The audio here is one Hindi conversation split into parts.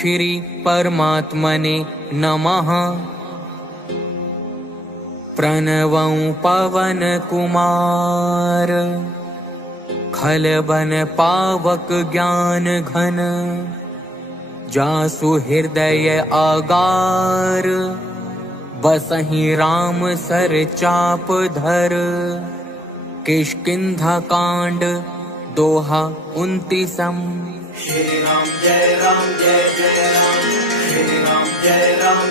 श्री परमात्मने नमः। प्रणवं पवन कुमार, खलबन पावक ज्ञान घन, जासु हृदय आगार, बसहि राम सर चाप धर। किष्किंधा कांड दोहा 29। श्री राम जय जय राम, श्री राम जय राम।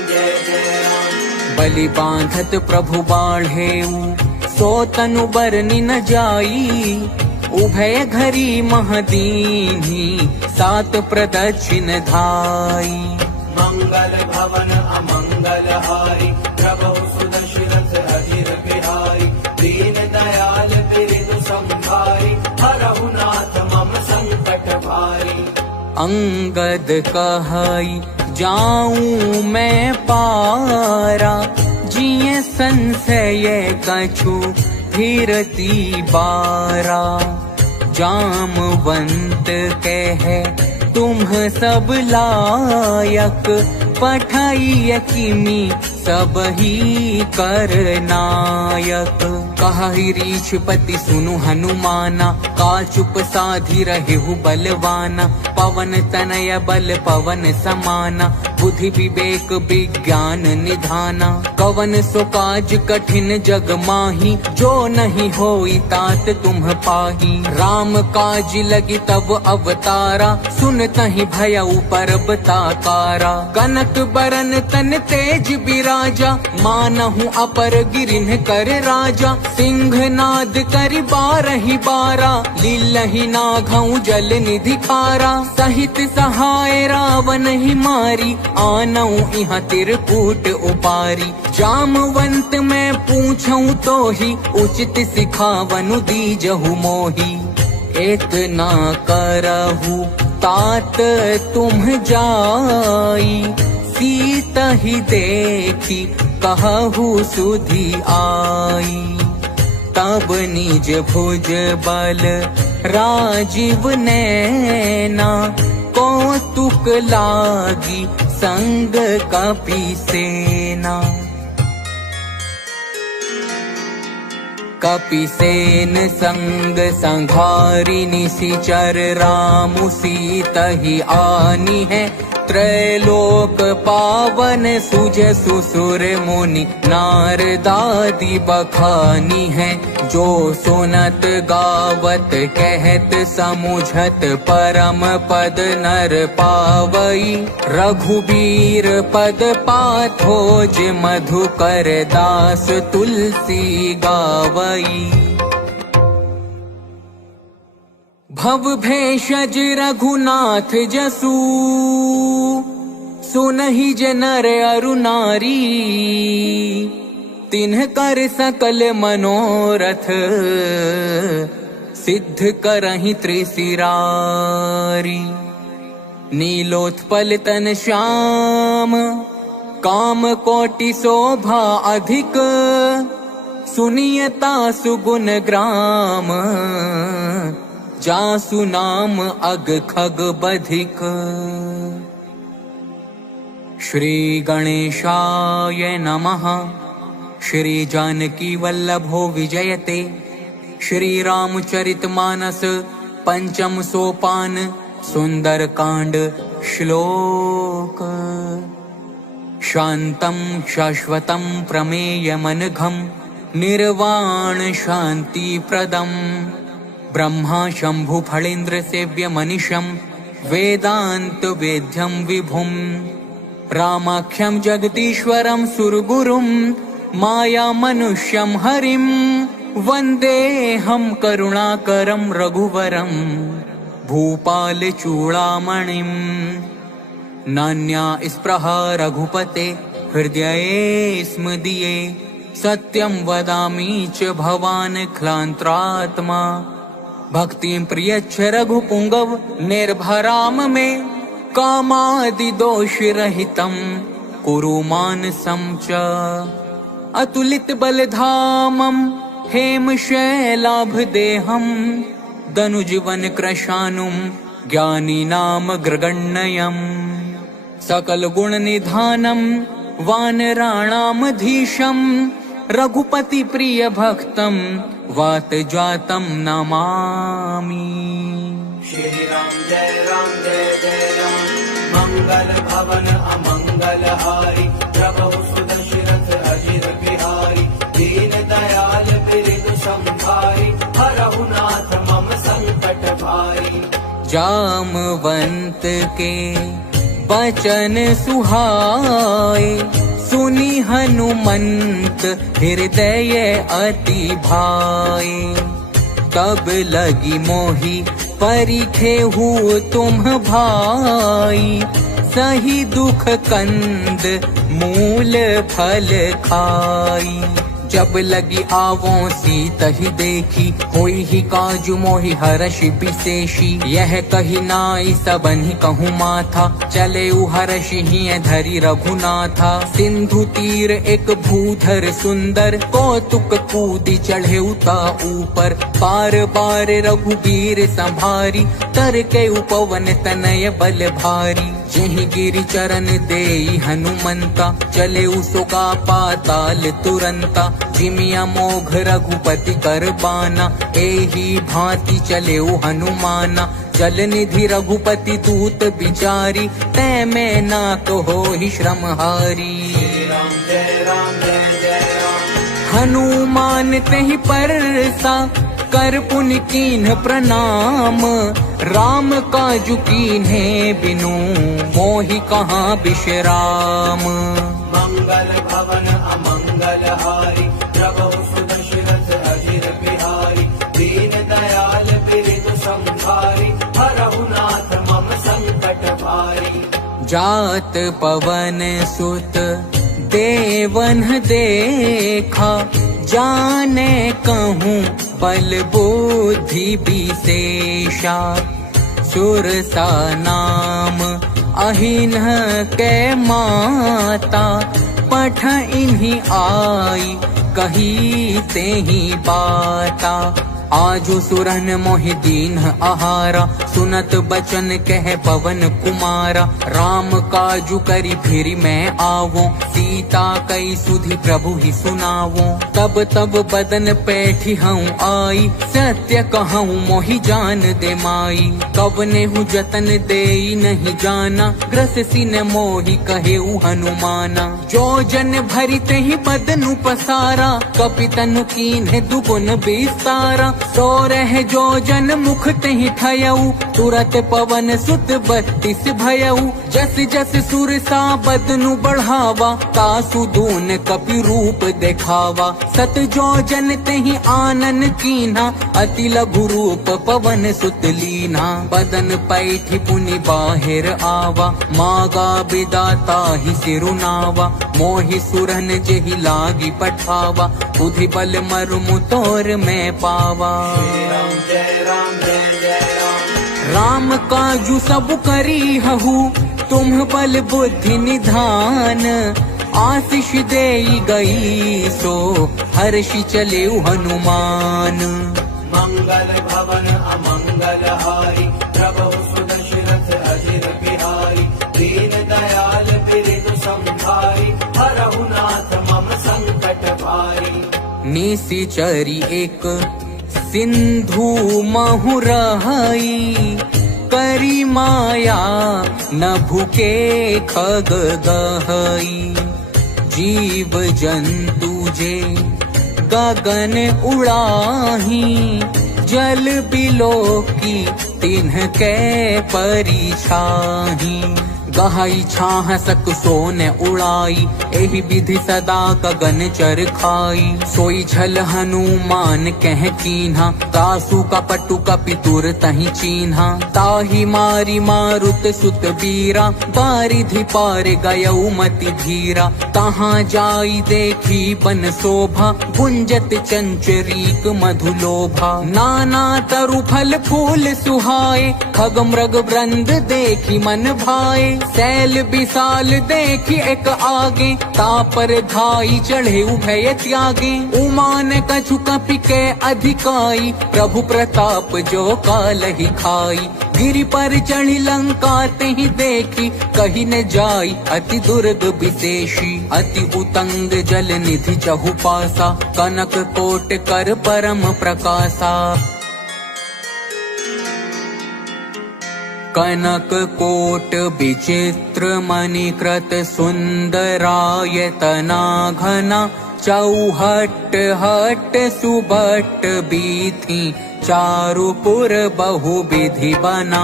बलि बांधत प्रभु बाढ़ेऊ, सो तनु बरनि न जाई। उभय घरी महदीन्ही, सात प्रदक्षिण धाई। मंगल भवन अमंगल हारी, प्रभु सुदशरथ अधीर बिहारी। दीन दयाल बिरधु संभारी, हरहु नाथ मम संकट भारी। अंगद कहई जाऊं मैं पारा, जिये संशय कछु फिरती बारा। जामवंत कहे तुम सब लायक, पठाई किमी सब ही कर नायक। कहि रीछपति सुनु हनुमाना, का चुप साधी रहेहु बलवाना। पवन तनय बल पवन समाना, बुद्धि विवेक विज्ञान निधाना। कवन सो काज कठिन जग माही, जो नहीं होई तात तुम पाही। राम काज लगी तब अवतारा, सुनतहि भयउ परब ताकारा। कनक बरन तन तेज बिराजा, मानहु अपर गिरिन कर राजा। सिंह नाद करि बारहि बारा, लीलहि नाघउ जल निधि खारा। सहित सहाय रावण ही मारी, आनऊ इहाँ तिरकूट उपारी। जामवंत मैं पूछऊं तो ही, उचित सिखावनु दीजहु मोही। इतना करहु तात तुम जाई, सीता ही देखी कहहु सुधि आई। तब निज भुज बल राजीव नैना, कौतुक लागी संग कपि सेना। कपि सेन संग संघारी, निशिचर रामु सीता ही आनी है। त्रैलोक पावन सुजसु सुर मुनि, नारदादि बखानी है। जो सुनत गावत कहत समुझत, परम पद नर पावई। रघुबीर पद पाथोज, मधुकर दास तुलसी गावई। भव भेषज रघुनाथ जसु, सुनहि जे नर अरु नारी। तिन्ह कर सकल मनोरथ, सिद्ध करहि त्रिशिरारी। नीलोत्पल तन श्याम, काम कोटि शोभा अधिक। सुनियता सुगुण ग्राम, जासु नाम अग खग बधिक। श्री गणेशाय नमः। श्री जानकी वल्लभो विजयते। श्री रामचरितमानस पंचम सोपान, सुंदर कांड श्लोक। शांतं शाश्वतं प्रमेयमनघं, निर्वाण शांति प्रदम्। ब्रह्मा शंभु फणीन्द्र सेव्य मनीषं, वेदांत वेद्यं विभुम्। रामाख्यं जगदीश्वरं सुरगुरुं, माया मनुष्यं हरिं। वन्देऽहं करुणाकरं रघुवरं, भूपाल चूड़ामणिम्। नान्या स्पृहा रघुपते, हृदये स्मदीये। सत्यं वदामि च भवान् क्लान्त्रात्मा। भक्तिं प्रियच्छ रघुपुंगव, निर्भराम मे। कामादि दोष रहितं, कुरु मानसं च। अतुलित बलधामं, हेम शैलाभ देहं। दनुजीवन कृशानुं, ज्ञानी नाम ग्रगण्यम्। सकल गुण निधानम वानराणामधीशम रघुपति प्रिय भक्तम वात जातम नमामि। श्री राम जय जय राम। मंगल भवन अमंगल हारी प्रभु सुदशरथ अजिर बिहारी। दीन दयाल बिरदु संभारी हरहु नाथ मम संकट भारी। जामवंत के बचन सुहाए सुनी हनुमंत हृदय अति भाए। तब लगी मोहि परिखे हु तुम भाई सही दुख कंद मूल फल खाई। जब लगी आवों सीत ही देखी होई ही काजु मोहि हर्ष विशेषी। यह कही नाई सबनि कहूँ माथा चले हर्ष ही धरी रघुनाथा। सिंधु तीर एक भूधर सुंदर कौतुक कूदी चढ़े उता ऊपर। बार बार रघुबीर संभारी तर के उपवन तनय बल भारी। जेहि गिरि चरण देई हनुमंता चले उसका पाताल तुरंता। जिमिया मोघ रघुपति कर बाना एही भांति चले हनुमाना। जल निधि रघुपति दूत बिचारी तै में ना कहो ही श्रम हारी। राम जय राम। हनुमान तेहि परसा कर पुनि कीन्ह प्रणाम। राम काजु कीन्हे बिनु मोहि कहाँ विश्राम। मंगल भवन अमंगल हारी प्रभु सुदशरथ अजिर बिहारी। दीन दयाल बिरदु संभारी हरहु नाथ मम संकट भारी। जात पवन सुत देवन देखा जाने कहूँ बल बुद्धि विशेषा। सुरसा नाम अहिन्ह के माता पठ इन्हीं आई कही तेहि बाता। आजु सुरन मोहि दीन्ह आहारा सुनत बचन कह पवन कुमारा। राम काजु करी फिर मैं आवो सीता कई सुधि प्रभु ही सुनावो। तब तब बदन पैठी हूँ आई सत्य कहूँ मोहि जान दे माई। कवने हूँ जतन दे नहीं जाना ग्रस सिन मोहि कहे हनुमाना। जो जन भरित ही बदनु पसारा कपितनु कीन्ह दुगुन विस्तारा। सो रह जो जन मुख तेहि ठयऊ तुरत पवन सुत 32 भयऊ। जस जस सुर सा बदनु बढ़ावा तासु दून कपि रूप देखावा। सत जो जन तेहि आनन कीन्हा अति लघु रूप पवन सुत लीना। बदन पैठी पुनि बाहिर आवा मागा बिदाता ही सिरुनावा। मोहि सुरन जेहि लागी पठावा बुद्धि बल मरुमु तोर में पावा। राम जय राम। राम काजु सब करी हहु तुम बल बुद्धि निधान। आशीष देई गई सो हर्षि चले हनुमान। मंगल भवन अमंगल हारी प्रभु सुदशरथ अजिर बिहारी। दीन दयाल बिरदु संभारी हरहु नाथ मम संकट भारी। निशिचरी एक सिंधु महु रहई करी माया न भूके खग गहई। जीव जंतु जे गगन उड़ाही जल बिलो की तिन्ह के परिछाही। गहाई छाह सक सोन उड़ाई एहि विधि सदा गगन चर खाई। सोई छल हनुमान कह कीन्हा तासु कपटु कपितुर तहि चीन्हा। ताहि मारी मारुत सुत बीरा बारिधि पार गयऊ मति धीरा। तहाँ जाई देखी बन शोभा गुंजत चंचरीक मधुलोभा। नाना तरु फल फूल सुहाए खग मृग वृंद देखी मन भाए। सैल विशाल देखी एक आगे, तापर धाई चढ़े उभय त्यागे। उमान कछु कपि के अधिकाई, प्रभु प्रताप जो कालहि खाई। गिरि पर चढ़ी लंका तेहि देखी, कही न जाई अति दुर्ग विशेषी। अति उतंग जल निधि चहु पासा, कनक कोट कर परम प्रकाशा। कनक कोट विचित्र मणिकृत सुंदरायतना घना। चौहट हट सुबट बीथी, चारुपुर बहुविधि बना।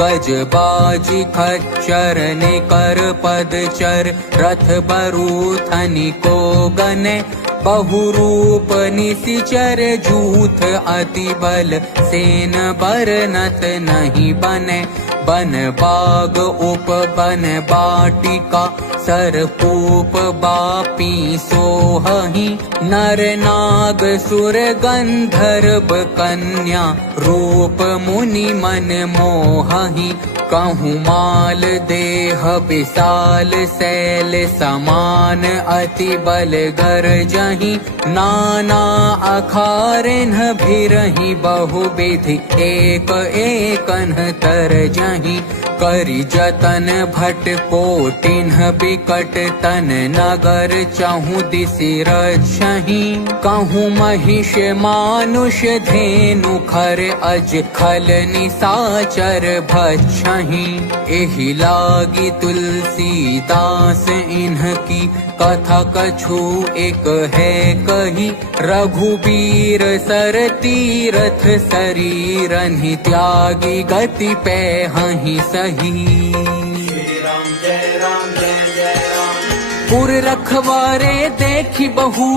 गज बाजी खच्चर निकर पदचर, रथ बरूथनि को गने। बहुरूप निशिचर जूथ अति बल, सेन बरनत नहीं बने। बन बाग उप बन बाटिका, सरपूप बापी सोहहि। नर नाग सुर गंधर्व कन्या, रूप मुनि मन मोहहि। कहूँ माल देह विशाल, सैल समान अति बल गरजहि। नाना अखारिन भिरहि, बहुविधि एक एकन तरजहि। करि जतन भट कोटिन्ह बिकट, तन नगर चहु दिसि रक्षहि। कहूँ महिष मानुष धेनु खर, अज खल निसाचर भक्षहि। एहि लागी तुलसीदास इन्हकी, कथा कछु एक है कही। रघुबीर सर तीरथ शरीरहि, त्यागी गति पैहहि सही। श्री राम जय राम जय जय राम। पुर रखवारे देखी बहु,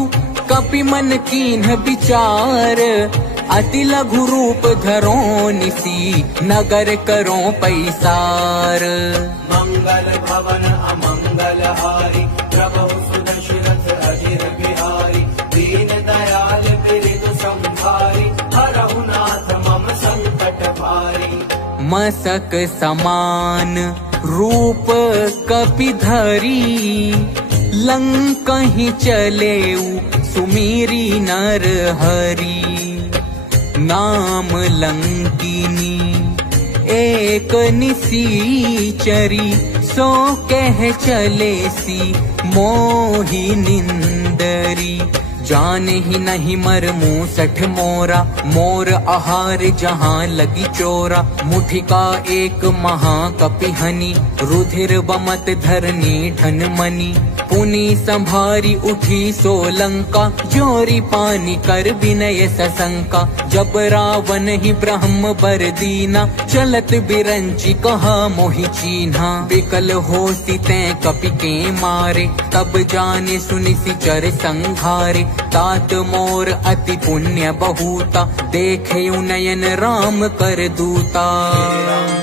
कपि मन कीन्ह विचार। अति लघु रूप धरो निसी, नगर करो पैसार। मंगल भवन अमंगल हारी, प्रभु सुदशरथ अजिर बिहारी। दीन दयाल बिरधु संभारी, हरहु नाथ मम संकट भारी। मसक समान रूप कपिधरी, लंकहि चलेउ सुमीरी नर हरि। नाम लंकिनी एक निसीचरी, सो कह चले सी मोहि निंदरी। जाने ही नहीं मर मूसठ मोरा, मोर आहार जहाँ लगी चोरा। मुठिका एक महाकपिहनि, रुधिर बमत धरनी ठन मनी। पुनि संभारी उठी सोलंका, जोरी पानी कर विनय सशंका। जब रावण ही ब्रह्म बर दीना, चलत बिरंची कहा मोहि चीन्हा। विकल हो सिते कपि के मारे, तब जाने सुनि सिचर संघारे। तात मोर अति पुण्य बहुता, देखे नयन राम कर दूता।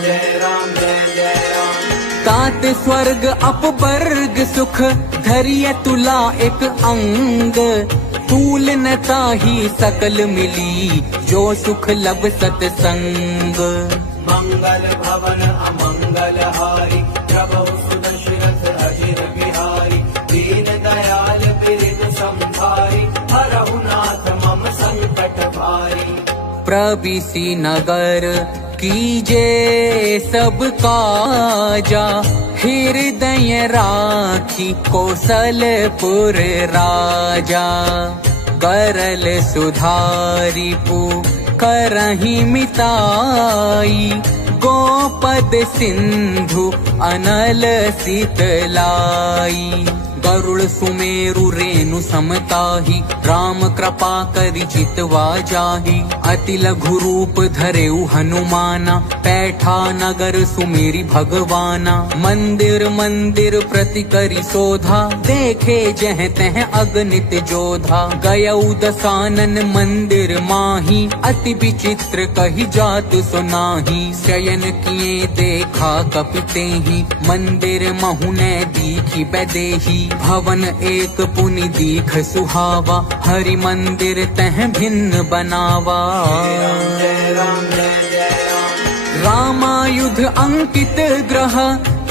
जय राम जय जय राम। तात स्वर्ग अपवर्ग सुख, धरिय तुला एक अंग। तूल न ताहि सकल मिली, जो सुख लब सतसंग। मंगल भवन अमंगल हारी, प्रभु सुदशरथ अजिर बिहारी। दीन दयाल बिरधु संभारी, हरहु नाथ मम संकट भारी। प्रविशि नगर कीजे सब काजा, हृदय राखी कौशलपुर राजा। करल सुधारी पु करहि मिताई, गोपद सिंधु अनल शीतलाई। गरुड़ सुमेरु रेणु समताही, राम कृपा करि चितवा जाहि। अति लघु रूप धरेउ हनुमाना, पैठा नगर सुमेरि भगवाना। मंदिर मंदिर प्रति करि शोधा, देखे जह तह अगणित जोधा। गयउ दसानन मंदिर माही, अति विचित्र कहि जात सुनाही। शयन किए देखा कपि तेहि, मंदिर महु ने दीखि बैदेही। भवन एक पुनि दीख सुहावा, हरि मंदिर तह भिन्न बनावा। जय राम जय जय राम। रामायुध अंकित ग्रह,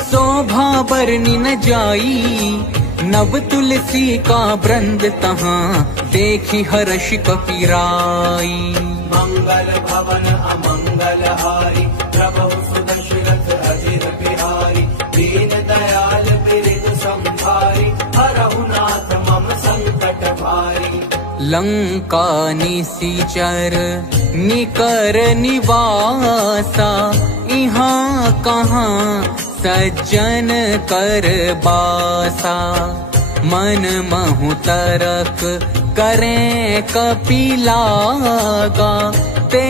शोभा बरनी न जाई, नव तुलसी का वृंद तहाँ देखी हर्ष कपिराई। मंगल भवन अमंगल हारी, प्रभु सुदशरथ अजिर बिहारी। दीन दयाल बिरद संभारी, हरहु नाथ मम संकट भारी। लंका निसीचर निकर निवासा, इहाँ कहाँ सज्जन कर बासा। मन महु तरक करें कपिलागा, ते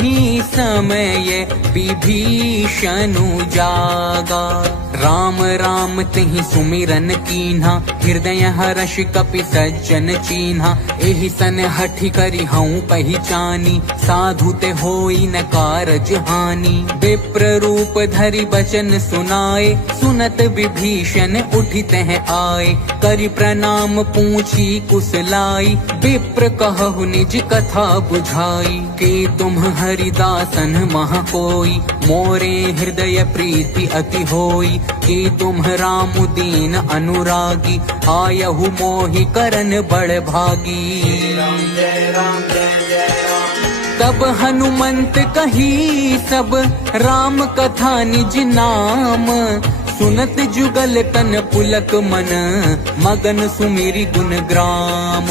ही समय विभीषणु जागा। राम राम तेहि सुमिरन कीन्हा, हृदय हर्ष कपि सज्जन चीन्हा। एहि सन हठि करि हऊँ पहचानी, साधु ते होई न कारज हानि। विप्र रूप धरि बचन सुनाए, सुनत विभीषण उठि तह आए। करि प्रणाम पूछी कुशलाई, विप्र कहु निज कथा बुझाई। कि तुम हरिदासन मह कोई, मोरे हृदय प्रीति अति होई। कि तुम राम दीन अनुरागी, आयहु मोहि करन बड़ भागी। जय राम जय जय राम। तब हनुमंत कही सब, राम कथा निज नाम। सुनत जुगल तन पुलक मन, मगन सुमिरि गुण ग्राम।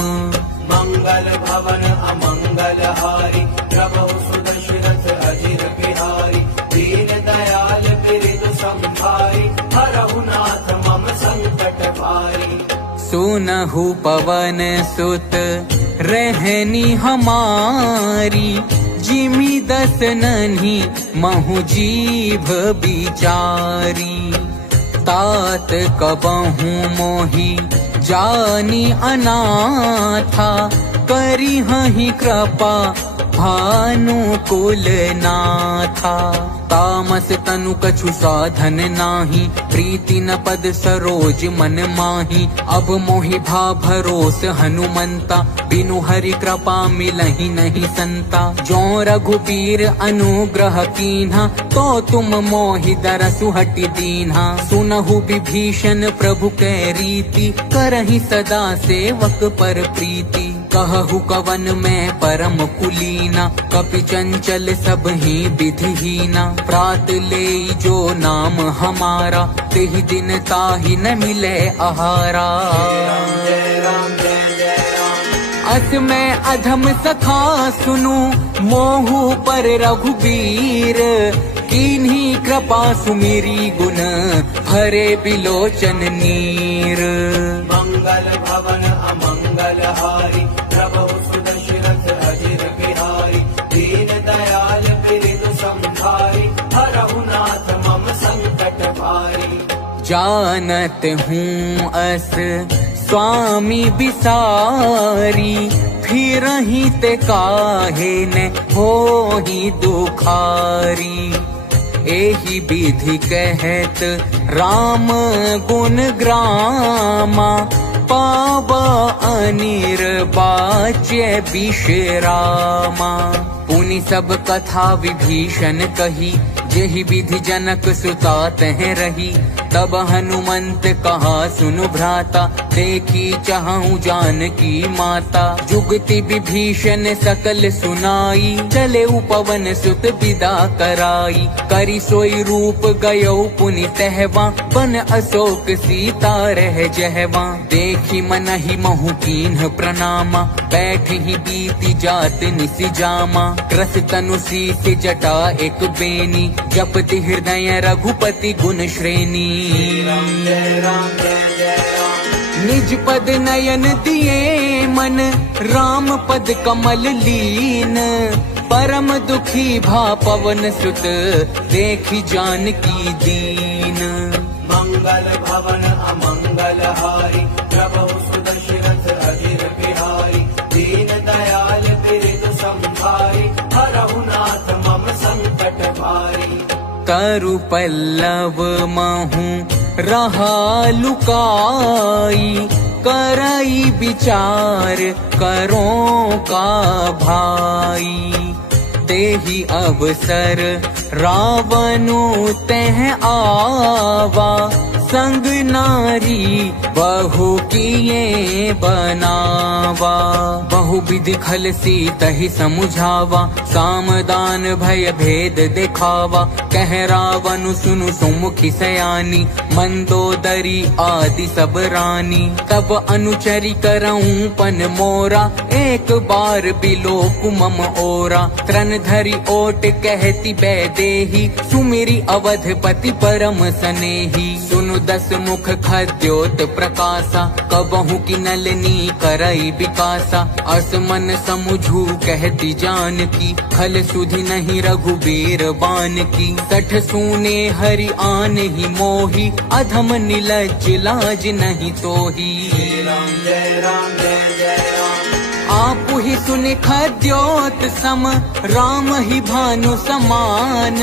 मंगल भवन अमंगल हारी, प्रभु सुदशरथ अजिर बिहारी। दीन दयाल बिरद संभारी, हरहु नाथ मम संकट भारी। सुनहु पवन सुत रहनी हमारी, जिमि दस नन्ही महु जीभ बिचारी। तात कबहु मोहि जानी अनाथा, करी हहि कृपा भानुकुल नाथा। तामस तनु कछु साधन नाही, प्रीति न पद सरोज मन माही। अब मोहि भा भरोस हनुमंता, बिनु हरि कृपा मिलहि नहीं संता। जो रघुबीर अनुग्रह कीन्हा, तो तुम मोहि दरसु हटि दीन्हा। सुनहु विभीषण प्रभु कै रीति, करहि सदा सेवक पर प्रीति। कहु कवन में परम कुलीना, कपि चंचल सब ही विधिहीना। प्रात ले जो नाम हमारा, तेहि दिन ताहि न मिले आहारा। जय राम जय जय राम। अस मैं अधम सखा सुनु, मोहु पर रघुबीर। कीन्ही कृपा सुमिरी गुण, भरे बिलोचन नीर। मंगल भवन अमंगल हारी, प्रभु सुदशरथ अजिर बिहारी। दीन दयाल बिरद संभारी, हरहु नाथ मम संकट भारी। जानत हूँ अस स्वामी बिसारी, फिरहि ते काहे न होहि दुखारी। एहि विधि कहत राम गुण ग्रामा, पावा अनिर्वाच्य विश्रामा। पुनि सब कथा विभीषण कही, जेहि विधि जनक सुता तह रही। तब हनुमंत कहा सुनु भ्राता, देखी चाहूं जानकी माता। जुगति विभीषण सकल सुनाई, चले उपवन सुत विदा कराई। करी सोई रूप गयो पुनि तहवा, बन अशोक सीता रह जहवा। देखी मनहि महु कीन्ह प्रणामा, बैठ ही बीती जात निसि जामा। क्रस तनु सीस जटा एक बेनी, जपति हृदय रघुपति गुण श्रेणी। जय राम जय जय राम। निज पद नयन दिए मन, राम पद कमल लीन। परम दुखी भा पवन सुत, देखी जानकी दीन। मंगल भवन अमंगल हारी, प्रभु सुदशरथ अजिर बिहारी। दीन दयाल बिरद संभारी, हरहु नाथ मम संकट भारी। तरु पल्लव महु रहा लुकाई, करई विचार करो का भाई। तेहि अवसर रावणु तह आवा, संग नारी बहु किए बनावा। बहु विधि खल सीतहि समुझावा, सामदान भय भेद दिखावा। कह रावण सुनु सुमुखी सयानी, मंदोदरी आदि सब रानी। तब अनुचरी करऊं पन मोरा, एक बार बिलोक मम ओरा। त्रन धरि ओट कहती बैदेही, सुमिरी अवधपति परम सनेही। सुनु दस मुख खद्योत प्रकाशा, कबहु की नलनी करई विकासा। असमन समुझू कहती जानकी, खल सुधि नहीं रघुबीर बान की। सठ सूने हरि आन ही मोही, अधम निलज्ज लाज नहीं तोही। राम जय राम जय जय राम। आपु ही सुनि खद्योत सम, राम ही भानु समान।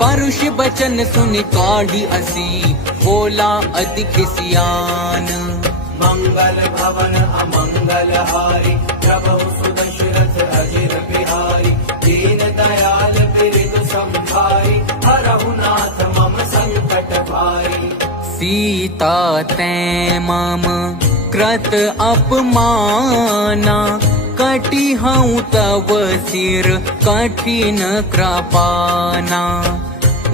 परुष बचन सुनि काढ़ी असी, बोला अधिक सियान। मंगल भवन अमंगल हारी, प्रभु सुदशरथ अजिर बिहारी। दीन दयाल बिरधु संभारी, हरहु नाथ मम संकट भारी। सीता तै मम कृत अपमाना, कटी हूँ तव सिर कठिन कृपाना।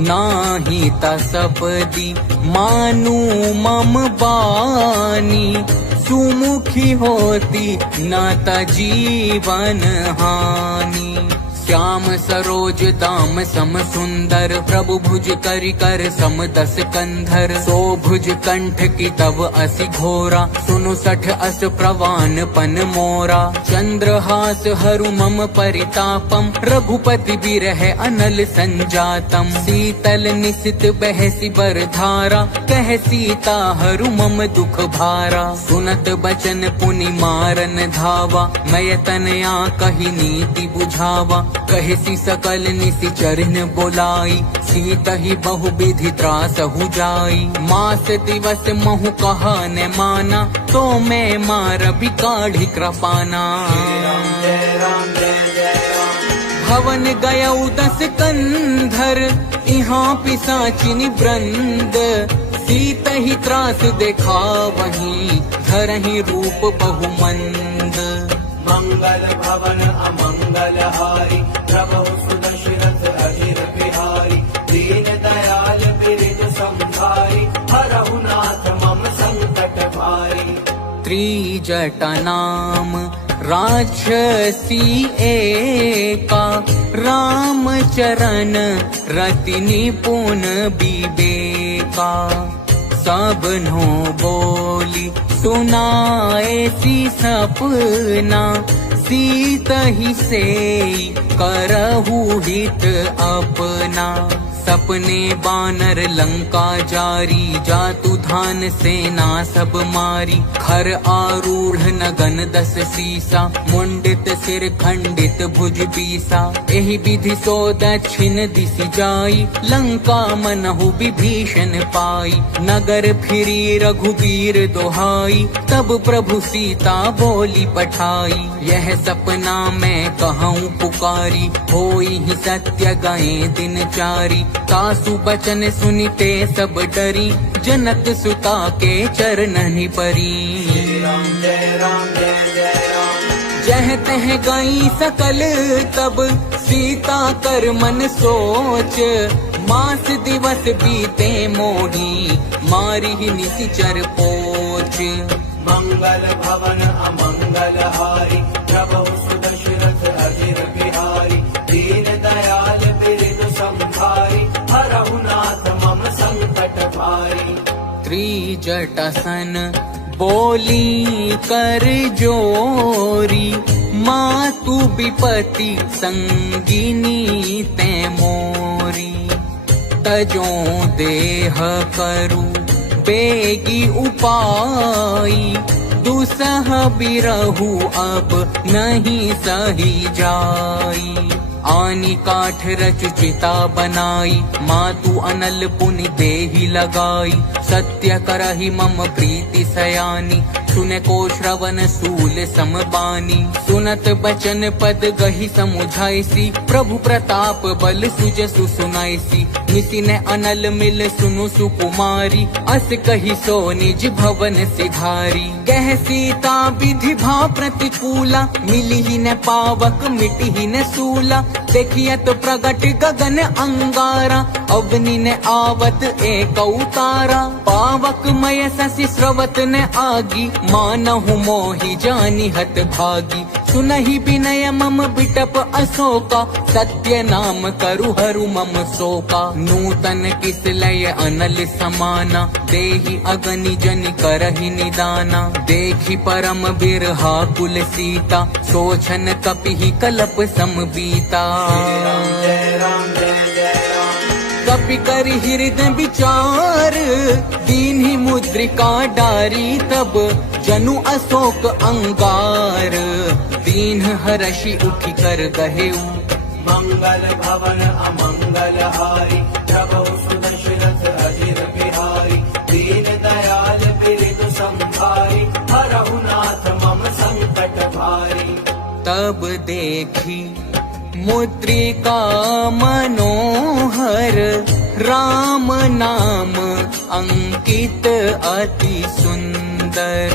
नाही तसपदी मानू मम बानी, सुमुखी होती न त जीवन हानि। श्याम सरोज दाम सम सुंदर, प्रभु भुज करि कर सम दस कंधर। सो भुज कंठ की तब असि घोरा, सुनु सठ अस प्रवान पन मोरा। चंद्रहास हरु मम परितापम, रघुपति बिरह अनल संजातम। शीतल निशित बहसी बरधारा, कह सीता हरु मम दुख भारा। सुनत बचन पुनि मारन धावा, मैं तनया कही नीति बुझावा। कहसी सकल निशिचरन बोलाई, सीता ही बहु विधि त्रासहु जाई। मास दिवस महु कहा न माना, तो मैं मार बिकाढ़ी कृपाना। राम जय राम जय जय राम। भवन गयउ दस कंधर, इहाँ पिशाचिनी वृंद। सीता ही त्रास देखा वहीं, धरहि रूप बहुमंद। मंगल भवन अमंगल हारी, प्रभु सुदशरथ अजिर बिहारी। दीन दयाल बिरधु संभारी, हरहु नाथ मम संकट भारी। त्रिजटा नाम राक्षसी एका, राम चरण रति निपुण विवेका। सबनो बोली सुनाए सी सपना, सीता ही से करहु हित अपना। सपने बानर लंका जारी, जातु धान सेना सब मारी। खर आरूढ़ नगन दस सीसा, मुंडित सिर खंडित भुज बीसा। एहि विधि सो दक्षिण दिशि जाई, लंका मनहु विभीषण पाई। नगर फिरी रघुबीर दोहाई, तब प्रभु सीता बोली पठाई। यह सपना मैं कहूँ पुकारी, होई ही सत्य गए दिन चारी। सासु बचन सुनिते सब डरी, जनक सुता के चरणनि परी। राम जय राम जय जय राम। जह तह गई सकल तब, सीता कर मन सोच। मास दिवस बीते मोही, मारी ही निशिचर पोच। मंगल भवन अमंगल हारी, प्रभु सुदशरथ अजिर बिहारी। दीन दयाल बिरधु संभारी, हरहु नाथ मम संकट भारी। त्रिजटासन बोली कर जोरी, मातु विपति संगिनी ते मोरी। तजों देह करु बेगी उपाई, दुसह बिरहु अब नहीं सही जाई। आनी काठ रच चिता बनाई, मातु अनल पुनि देहि लगाई। सत्य करहि मम प्रीति सयानी, सुने को श्रवण सूल समबानी। सुनत बचन पद गही समुझाइसी, प्रभु प्रताप बल सुजसु सुनाइसी। निसि ने अनल मिल सुनु सुकुमारी, अस कही सो निज भवन सिधारी। कह सीता विधि भाव प्रतिकूला, मिली ही न पावक मिटी ही न सूला। देखियत प्रगट गगन अंगारा, अवनि ने आवत एक उतारा। पावक मय शशि स्रवत ने आगी, मानहु मोहि जानि हत भागी। सुनहि विनय मम बिटप अशोका, सत्य नाम करु हरु मम शोका। नूतन किस लय अनल समाना, देहि अगनि जनि करहि निदाना। देखि परम बिरहा कुल सीता, सोचन कपिहि कलप समबीता। जय राम जय जय राम। कपि करि हृदय विचार, दीन्हि मुद्रिका डारी। तब जनु अशोक अंगार, दीन हरषि उठि कर गहेउ। मंगल भवन अमंगल हारी, प्रभु सुदशरथ अजिर बिहारी। दीन दयाल बिरधु संभारी, हरहु नाथ मम संकट भारी। तब देखी मुद्रिका मनोहर, राम नाम अंकित अति सुंदर।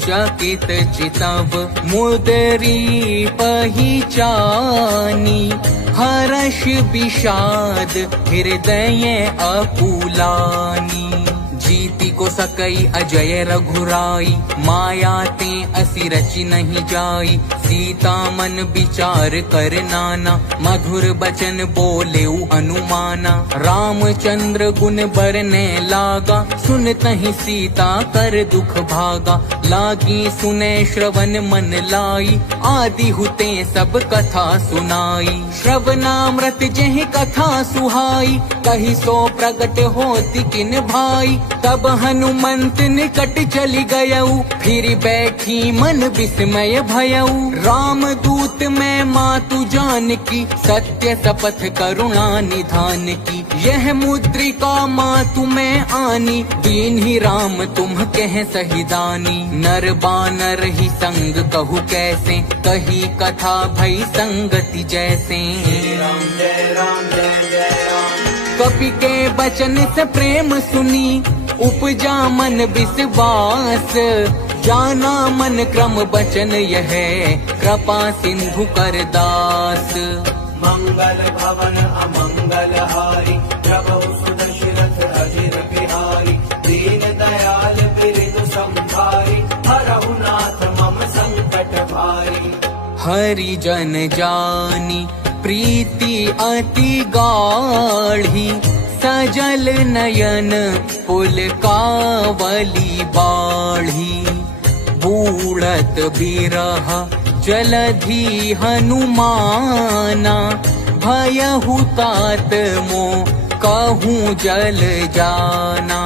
चकित चितव मुदरी पहिचानी, हर्ष विषाद हृदय अपुलानी। जीति को सकई अजय रघुराई, माया ते असि रचि नहीं जाई। सीता मन विचार कर नाना, मधुर बचन बोलेउ अनुमाना। रामचंद्र गुण बरने लागा, सुनतहि सीता कर दुख भागा। लागी सुने श्रवण मन लाई, आदि हुते सब कथा सुनाई। श्रवणामृत जेहि कथा सुहाई, कही सो प्रगट होति किन भाई। तब हनुमंत निकट चली गयऊ, फिर बैठी मन विस्मय भयऊ। राम दूत मैं मातु जानकी, सत्य शपथ करुणा निधान की। यह मुद्रिका मातु में आनी, दीन्हि राम तुम कह सहिदानी। नर बानर ही संग कहु कैसे, कही कथा भई संगति जैसे। राम जय राम जय जय राम। कपि के बचन से प्रेम सुनी, उपजा मन विश्वास। जाना मन क्रम बचन यह, कृपा सिंधु कर दास। मंगल भवन अमंगल हारी, प्रभु सुदशरथ अजिर बिहारी। दीन दयाल बिरधु संभारी, हरहु नाथ मम संकट भारी। हरि जन जानी प्रीति अति गाढ़ी, सजल नयन पुलकावली बाढ़ी। बूढ़त बिरह जलधि हनुमाना, भयहु तात मो कहूँ जल जाना।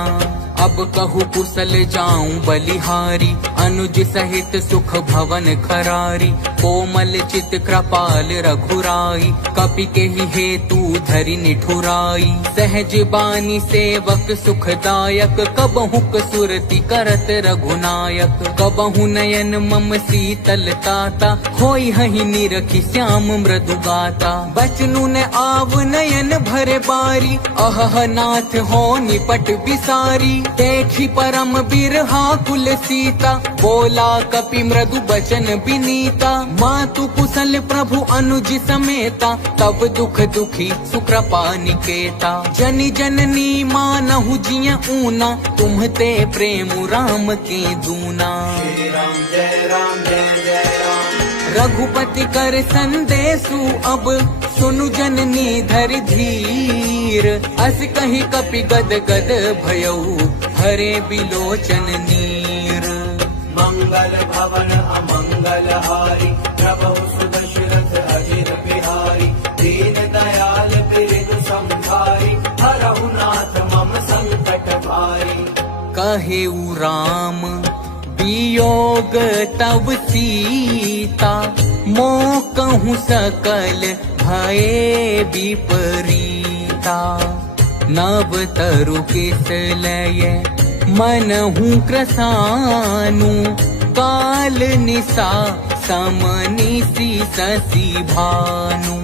अब कहु कुशल जाऊं बलिहारी, अनुज सहित सुख भवन खरारी। कोमल चित कृपाल रघुराई, कपि के ही हेतु धरि निठुराई। सहज बानी सेवक सुखदायक, कबहु सुरति करत रघुनायक। कबहु नयन मम शीतल ताता, होई हहि निरखि श्याम मृदु गाता। बचनु ने आव नयन भरे बारी, अहह नाथ हो निपट बिसारी। देखी परम बिरहा कुल सीता, बोला कपि मृदु बचन बिनीता। मातु कुशल प्रभु अनुज समेता, तब दुख दुखी सुकृपा निकेता। जनि जननी मानहु जिय ऊना, तुम्हते प्रेम राम के दूना। श्री राम जय राम जय जय राम। रघुपति कर संदेशु अब, सुनु जननी धरि धीर। अस कही कपि गद गद भयऊ, हरे बिलोचन नीर। मंगल भवन अमंगल हारी, प्रभु सुदशरथ अजिर बिहारी। दीन दयाल बिरधु संभारी, हरहु नाथ मम संकट भारी। कहेउ राम वियोग तव सीता, मो कहूँ सकल भये विपरीता। नव तरु किस लय मनहु क्रसानु काल निसा समनिसी ससी भानु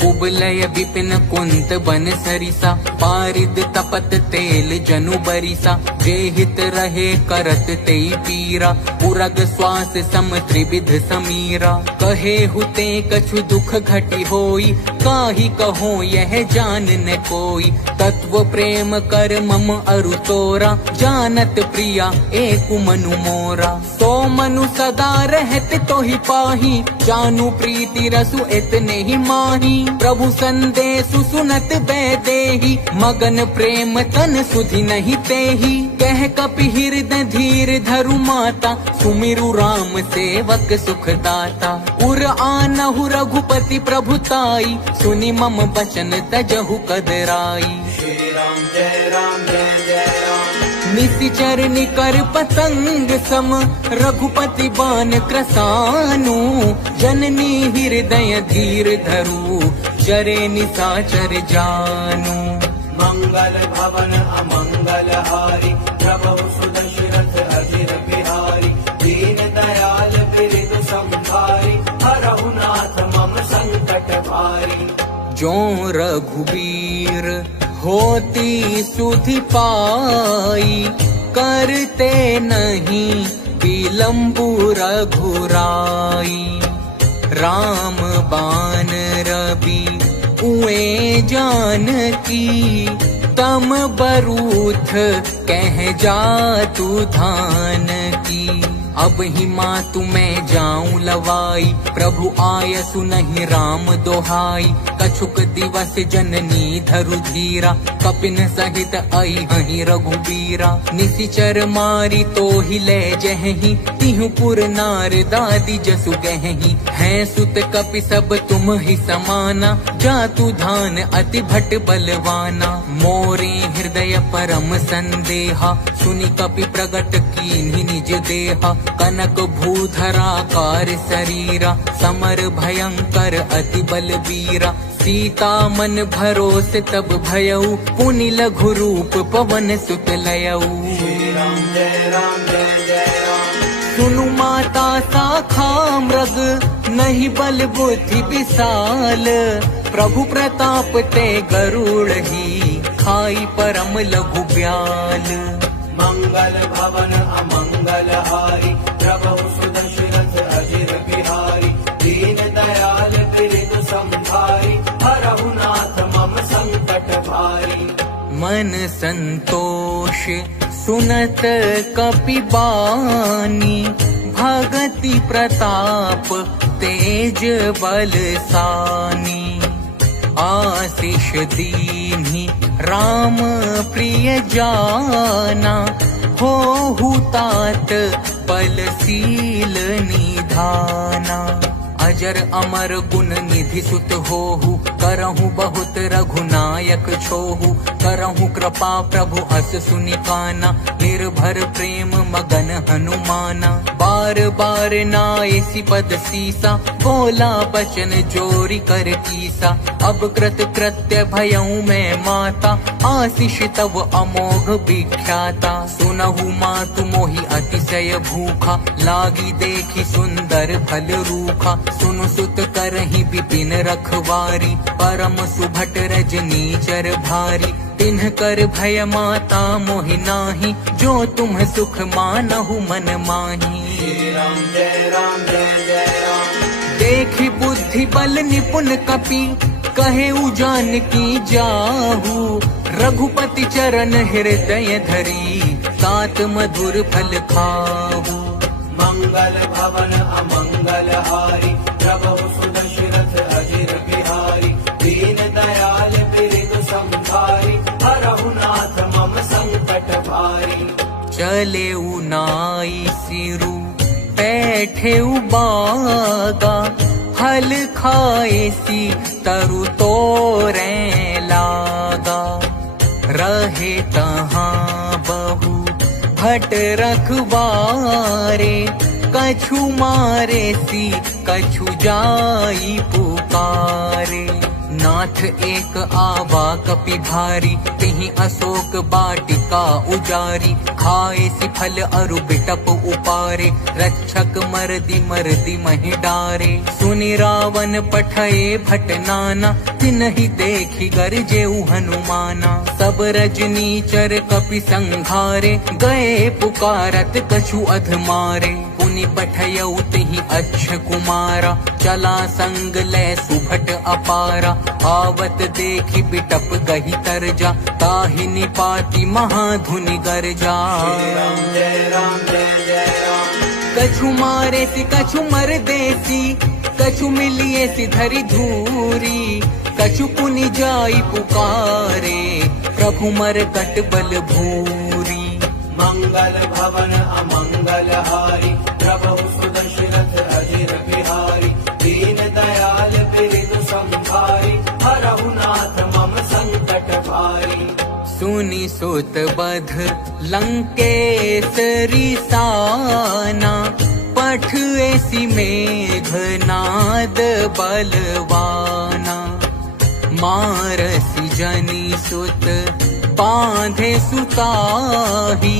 कुबलय विपिन कुंत बन सरिसा पारिद तपत तेल जनु बरिसा जेहित रहे करत तेई पीरा उरग श्वास सम त्रिविध समीरा कहे हुते कछु दुख घटी होई काहि कहो यह जान न कोई तत्व प्रेम कर मम अरु तोरा जानत प्रिया एक मनु मोरा सो मनु सदा रहत तो ही पाही जानू प्रीति रसु इतने ही माही प्रभु संदेशु सुनत बैदेही मगन प्रेम तन सुधि नहीं तेही कह कपि हृदय धीर धरु माता सुमिरु राम सेवक सुखदाता उर आनहु रघुपति प्रभुताई सुनि मम बचन तजहु कदराई श्री राम जय राम जय जय राम निशिचर निकर पतंग सम रघुपति बान क्रसानु जननी हृदय धीर धरु चरे निशाचर जानू मंगल भवन अमंगल हारी प्रभु सुदशरथ अजिर बिहारी दीन दयाल बिरद संभारी हरहु नाथ मम संकट भारी जो रघुबीर होती सुधि पाई करते नहीं विलंबु रघुराई राम बान रवि उए जानकी तम बरूथ कह जा तू धान की अब ही माँ तुम्हें जाऊं लवाई प्रभु आयसु नहीं राम दोहाई कछुक दिवस जननी धरु धीरा कपिन सहित आई हही रघुबीरा निशिचर मारी तो ही ले जही तिहुपुर नार दादी जसु गहही है सुत कपि सब तुम ही समाना जातु धान अति भट बलवाना मोरे हृदय परम संदेहा सुनि कपि प्रगट कीन्हि निज देहा कनक भूधरा कार शरीरा समर भयंकर अति बलबीरा सीता मन भरोसे तब भयऊ पुनि लघु रूप पवन सुत लयऊ श्री राम जय राम जय जय राम सुनु माता शाखा मृग नहीं बल बुद्धि विशाल प्रभु प्रताप ते गरुड़ ही खाई परम लघु ब्याल मंगल भवन अमंगल हारी प्रभु सुदशरथ अजिर बिहारी दीन दयाल बिरद संभारी हरहु नाथ मम संकट भारी मन संतोष सुनत कपि बानी भगति प्रताप तेज बल सानी आशीष दीन्हि राम प्रिय जाना हो तात बलशील निधाना अजर अमर गुण निधि सुत होहु करहु बहुत रघुनायक छोहु करहु कृपा प्रभु हस सुनि काना निर्भर प्रेम मगन हनुमाना बार बार नायसी पद सीसा बोला बचन जोरी कर कीसा अब कृत कृत्य भयऊ मैं माता आशीष तव अमोघ विख्याता सुनहु मातु मोहि अतिशय भूखा लागी देखी सुंदर फल रूखा सुनु सुत करहि विपिन रखवारी परम सुभट रजनीचर भारी तिन्ह कर भय माता मोहि नाही जो तुम सुख मानहु मन माही श्री राम जय जय राम देखी बुद्धि बल निपुण कपि कहे उजान की जाहू रघुपति चरण हृदय धरी तात मधुर फल खाहू मंगल भवन अमंगल हारी प्रभु सुदशरथ अजिर बिहारी दीन दयाल बिरद संभारी हरहु नाथ मम संकट भारी चले नाई सिरु बैठे बागा फल खाए सी तरु तोरे लागा रहे तहाँ बहु भट रखवारे कछु मारे सी कछु जाई पुकारे ना नाथ एक आवा कपि भारी, तिहि अशोक बाटिका उजारी। खाए सिफल अरु बिटप उपारे, रक्षक मरदी मरदी महि डारे। सुनि रावण पठये भट नाना, तिनहि देखि गरजेउ हनुमाना। सब रजनीचर कपि संघारे, गए पुकारत कछु अध मारे। पुनि पठयउ तिहि अच्छ कुमारा, चला संग लै सुभट अपारा। आवत देखि बिटप गहि तरजा, ताहि निपाति महाधुनि गरजा। जय राम जय जय राम। कछु मारे सि कछु मर देसी, कछु मिलिए सि धरि धूरी। कछु पुनि जाई पुकारे, प्रभु मरकट बल भूरी। मंगल भवन अमंगल हारी, प्रभु सुदशरथ अजिर बिहारी। दीन दयाल बिरधु संभारी, हरहु नाथ मम संकट भारी। सुनि सुत बध लंकेसरी साना, पठ ऐसी मेघनाद बलवाना। मारसी जनि सुत बांधे सुताही,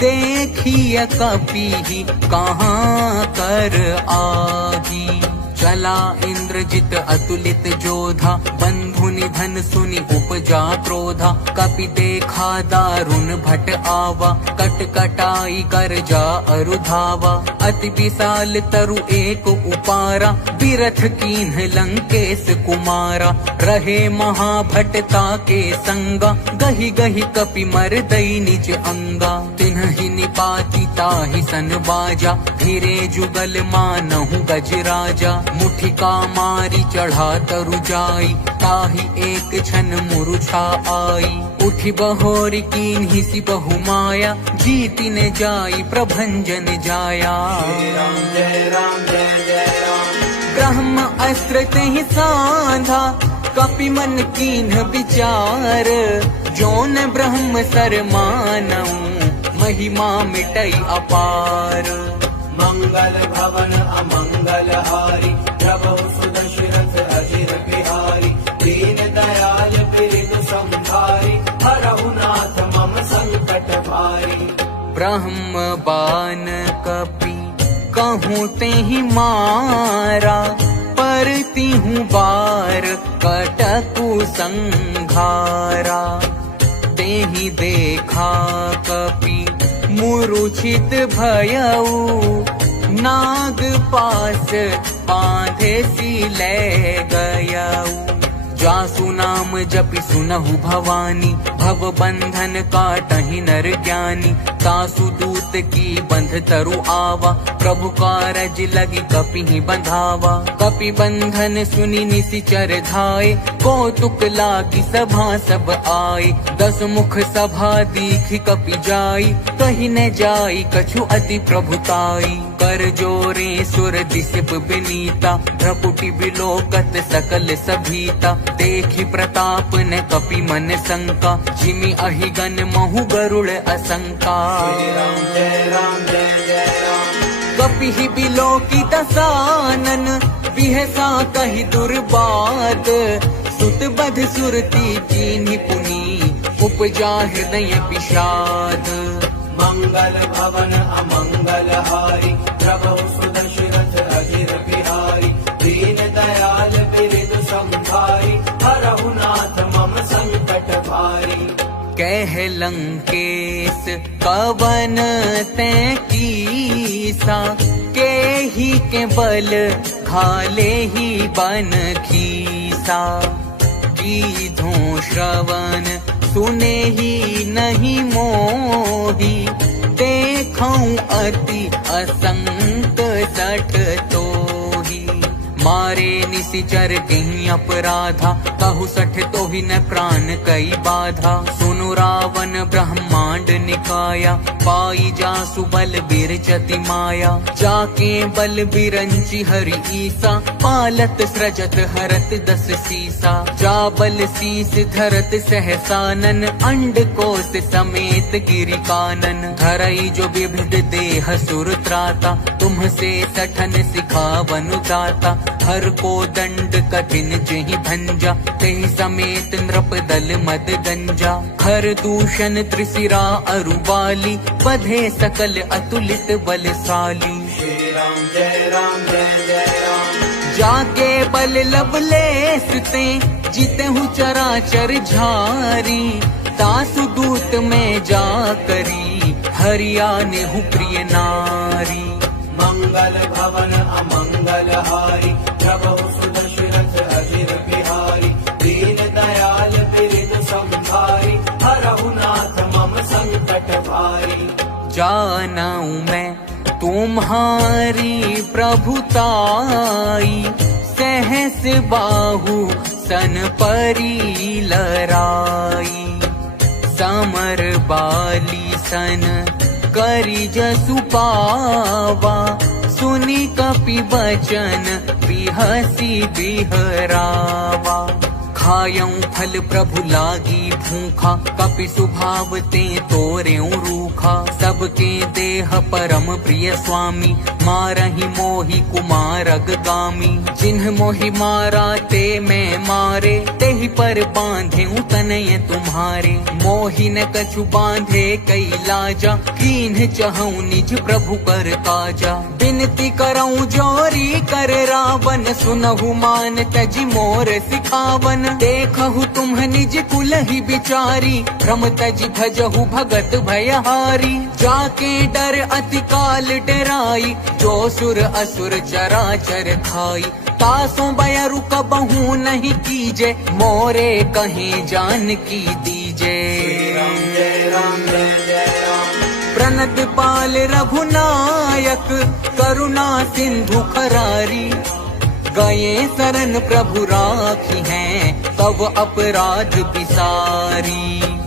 देखिय कपि कहाँ कर आही। चला इंद्रजित अतुलित जोधा, बंधु निधन सुनि उपजा क्रोधा। कपि देखा दारुण भट आवा, कट कटाई कर जा अरुधावा। अति विशाल तरु एक उपारा, बिरथ कीन्ह लंकेश कुमारा। रहे महाभटता के संगा, गहि गहि कपि मर दई निज अंगा। तिन्हि निपाति ताहि सन बाजा, धीरे जुगल मानहु गजराजा। मुठिका मारी चढ़ा तरु जाई, ताहि एक क्षण मुरुछा आई। उठि बहोर कीन्हि सि बहु माया, जीति न जाई प्रभंजन जाया। जय राम जय जय राम। ब्रह्म अस्त्र तेहि साधा, कपि मन कीन्ह विचार। जोन ब्रह्म सर मानऊ, महिमा मिटई अपार। मंगल भवन अमंगल हारी, प्रभु सुदशरथ अजिर बिहारी। दीन दयाल बिरधु संभारी, हरहु नाथ मम संकट भारी। ब्रह्म बान कपि कहूँ तेहि मारा, परती हूँ बार कटकु संघारा। तेहि देखा कपि मूर्छित भयऊ, नाग पास बांधे सी ले गयऊ। जासु नाम जपि सुनहु भवानी, भव बंधन काटहि नर ज्ञानी। तासु दूत की बंध तरु आवा, प्रभु कारज लगी कपि बंधावा। कपि बंधन सुनि निशिचर धाये, कौतुक लागी सभा सब आए। 10 मुख सभा दीखि कपि जाई, कहि न जाई कछु अति प्रभुताई। कर जोरे सुर दिसिप बिनीता, भ्रकुटि बिलोकत सकल सभीता। देखि प्रताप न कपि मन शंका, जिमि अहिगन महु गरुड़ असंका। जय राम जय जय राम। कपि ही बिलोकी दसानन, बिहसा कहि दुर्बात। सुत बध सुरती कीन्हि पुनि, उपजा हृदय विषाद। मंगल भवन अमंगल हारी, प्रभु सुदशरथ अजिर बिहारी। दीन दयाल बिरधु संभारी, हरहु नाथ मम संकट भारी। कह लंकेश कवन तैं कीसा, के ही के बल घाले ही बन खीसा। कीधों श्रवण सुने ही नहीं मोही, देखऊं अति असंत सठ तोही। मारे निशिचर कहीं अपराधा, कहु सठ तो ही न प्राण कई बाधा। सुनु रावण ब्रह्मांड निकाया, पाई जासु बल बिरचति माया। जाके बल बिरंची हरि ईसा, पालत सृजत हरत 10 सीसा। जा बल शीस धरत सहसानन, अंड कोश समेत गिरि कानन। धरई जो विभिद देह सुर त्राता, तुमसे सठन सिखावनु दाता। हर को दंड कठिन जेहि भंजा, तेहि समेत नृप दल मद गंजा। खर दूषण त्रिशिरा अरुबाली, बधे सकल अतुलित बलशाली। श्री राम जय राम जय जय राम। जाके बल लवलेस ते, जितहु चराचर झारी। तासु दूत में जा करी, हरिया नेहु प्रिय नारी। मंगल भवन अमंगल हारी, प्रभु सुदशरथ अजिर बिहारी। दीन दयाल बिरिद संभारी, हरहु नाथ मम संकट भारी। जानऊ मैं तुम्हारी प्रभुताई, सहस बाहु सन परी लराई। समर बाली सन करी जसु पावा, सुनी कपि बचन बिहसी बिहरावा। खायऊं फल प्रभु लागी भूखा, कपि सुभाव ते तोरेऊं रूखा। सबके देह परम प्रिय स्वामी, मारहि मोहि कुमारग गामी। जिन्ह मोहि मारा ते मैं मारे, तेहि पर बांधेऊं तनय तुम्हारे। मोहि न कछु बांधे कई लाजा, कीन्ह चहऊं निज प्रभु कर काजा। बिनती करऊं जोरी कर रावण, सुनहु मान तजि मोर सिखावन। देखहु तुम निज कुल ही बिचारी, भ्रम तजि भजहु भगत भयहारी। जाके डर अति काल डराई, जो सुर असुर चराचर खाई। तासों बयरु कबहू नहीं कीजे, मोरे कहीं जान की दीजे। राम जय राम जय जय राम। प्रणत पाल रघुनायक, करुणा सिंधु खरारी। गए शरण प्रभु राखी हैं, तब अपराध बिसारी।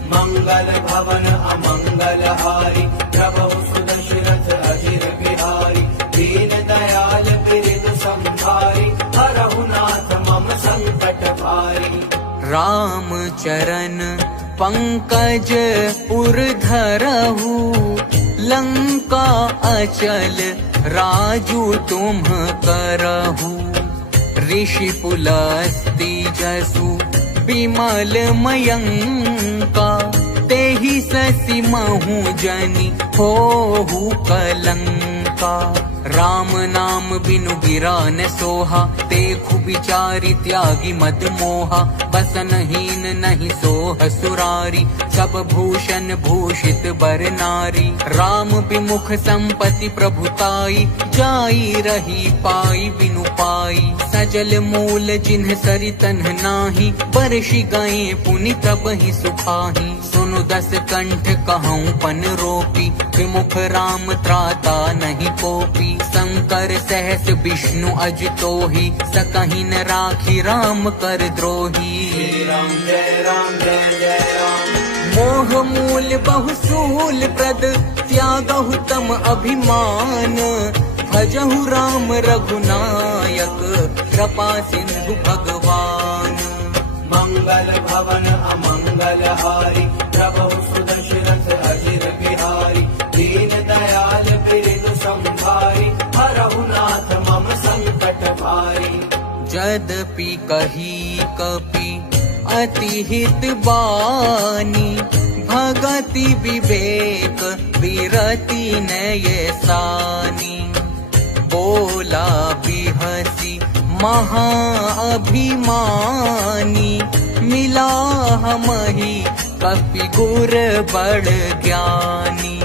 मंगल भवन अमंगल हारी, प्रभु सुदशरथ अजिर बिहारी। दीन दयाल बिरिद संभारी, हरहु नाथ मम संकट भारी। राम चरण पंकज उर्धरहु, लंका अचल राजू तुम करहु। ऋषि पुलस्ती जसु विमल मयंका, तेहि ससि महु जनि होहु कलंका। राम नाम बिनु गिरा न सोहा, देखु बिचारी त्यागी मद मोहा। बसनहीन नहीं सोह सुरारी, सब भूषण भूषित बर नारी। राम विमुख संपत्ति प्रभुताई, जाई रही पाई बिनु पाई। सजल मूल जिन्ह सरितन नाही, बरषि गए पुनि तब ही सुखाही। सुनु दस कंठ कहूँ पन रोपी, विमुख राम त्राता नहीं कोपी। शंकर सहस विष्णु अजितोहि, सकहि न राखी राम कर द्रोही। राम जय जय राम। मोह मूल बहुसूल प्रद, त्यागहु तम अभिमान। भजहु राम रघुनायक, कृपा सिंधु भगवान। मंगल भवन अमंगल हारी, प्रभु सुदशरथ अजिर बिहारी। दीन दयाल बिरिद संभारी, हरहु नाथ मम संकट भारी। यद्यपि कही कपि अति हित बानी, भगति विवेक विरति नय सानी। बोला बिहसी महा अभिमानी, मिला हमहि कपि गुर बड़ ज्ञानी।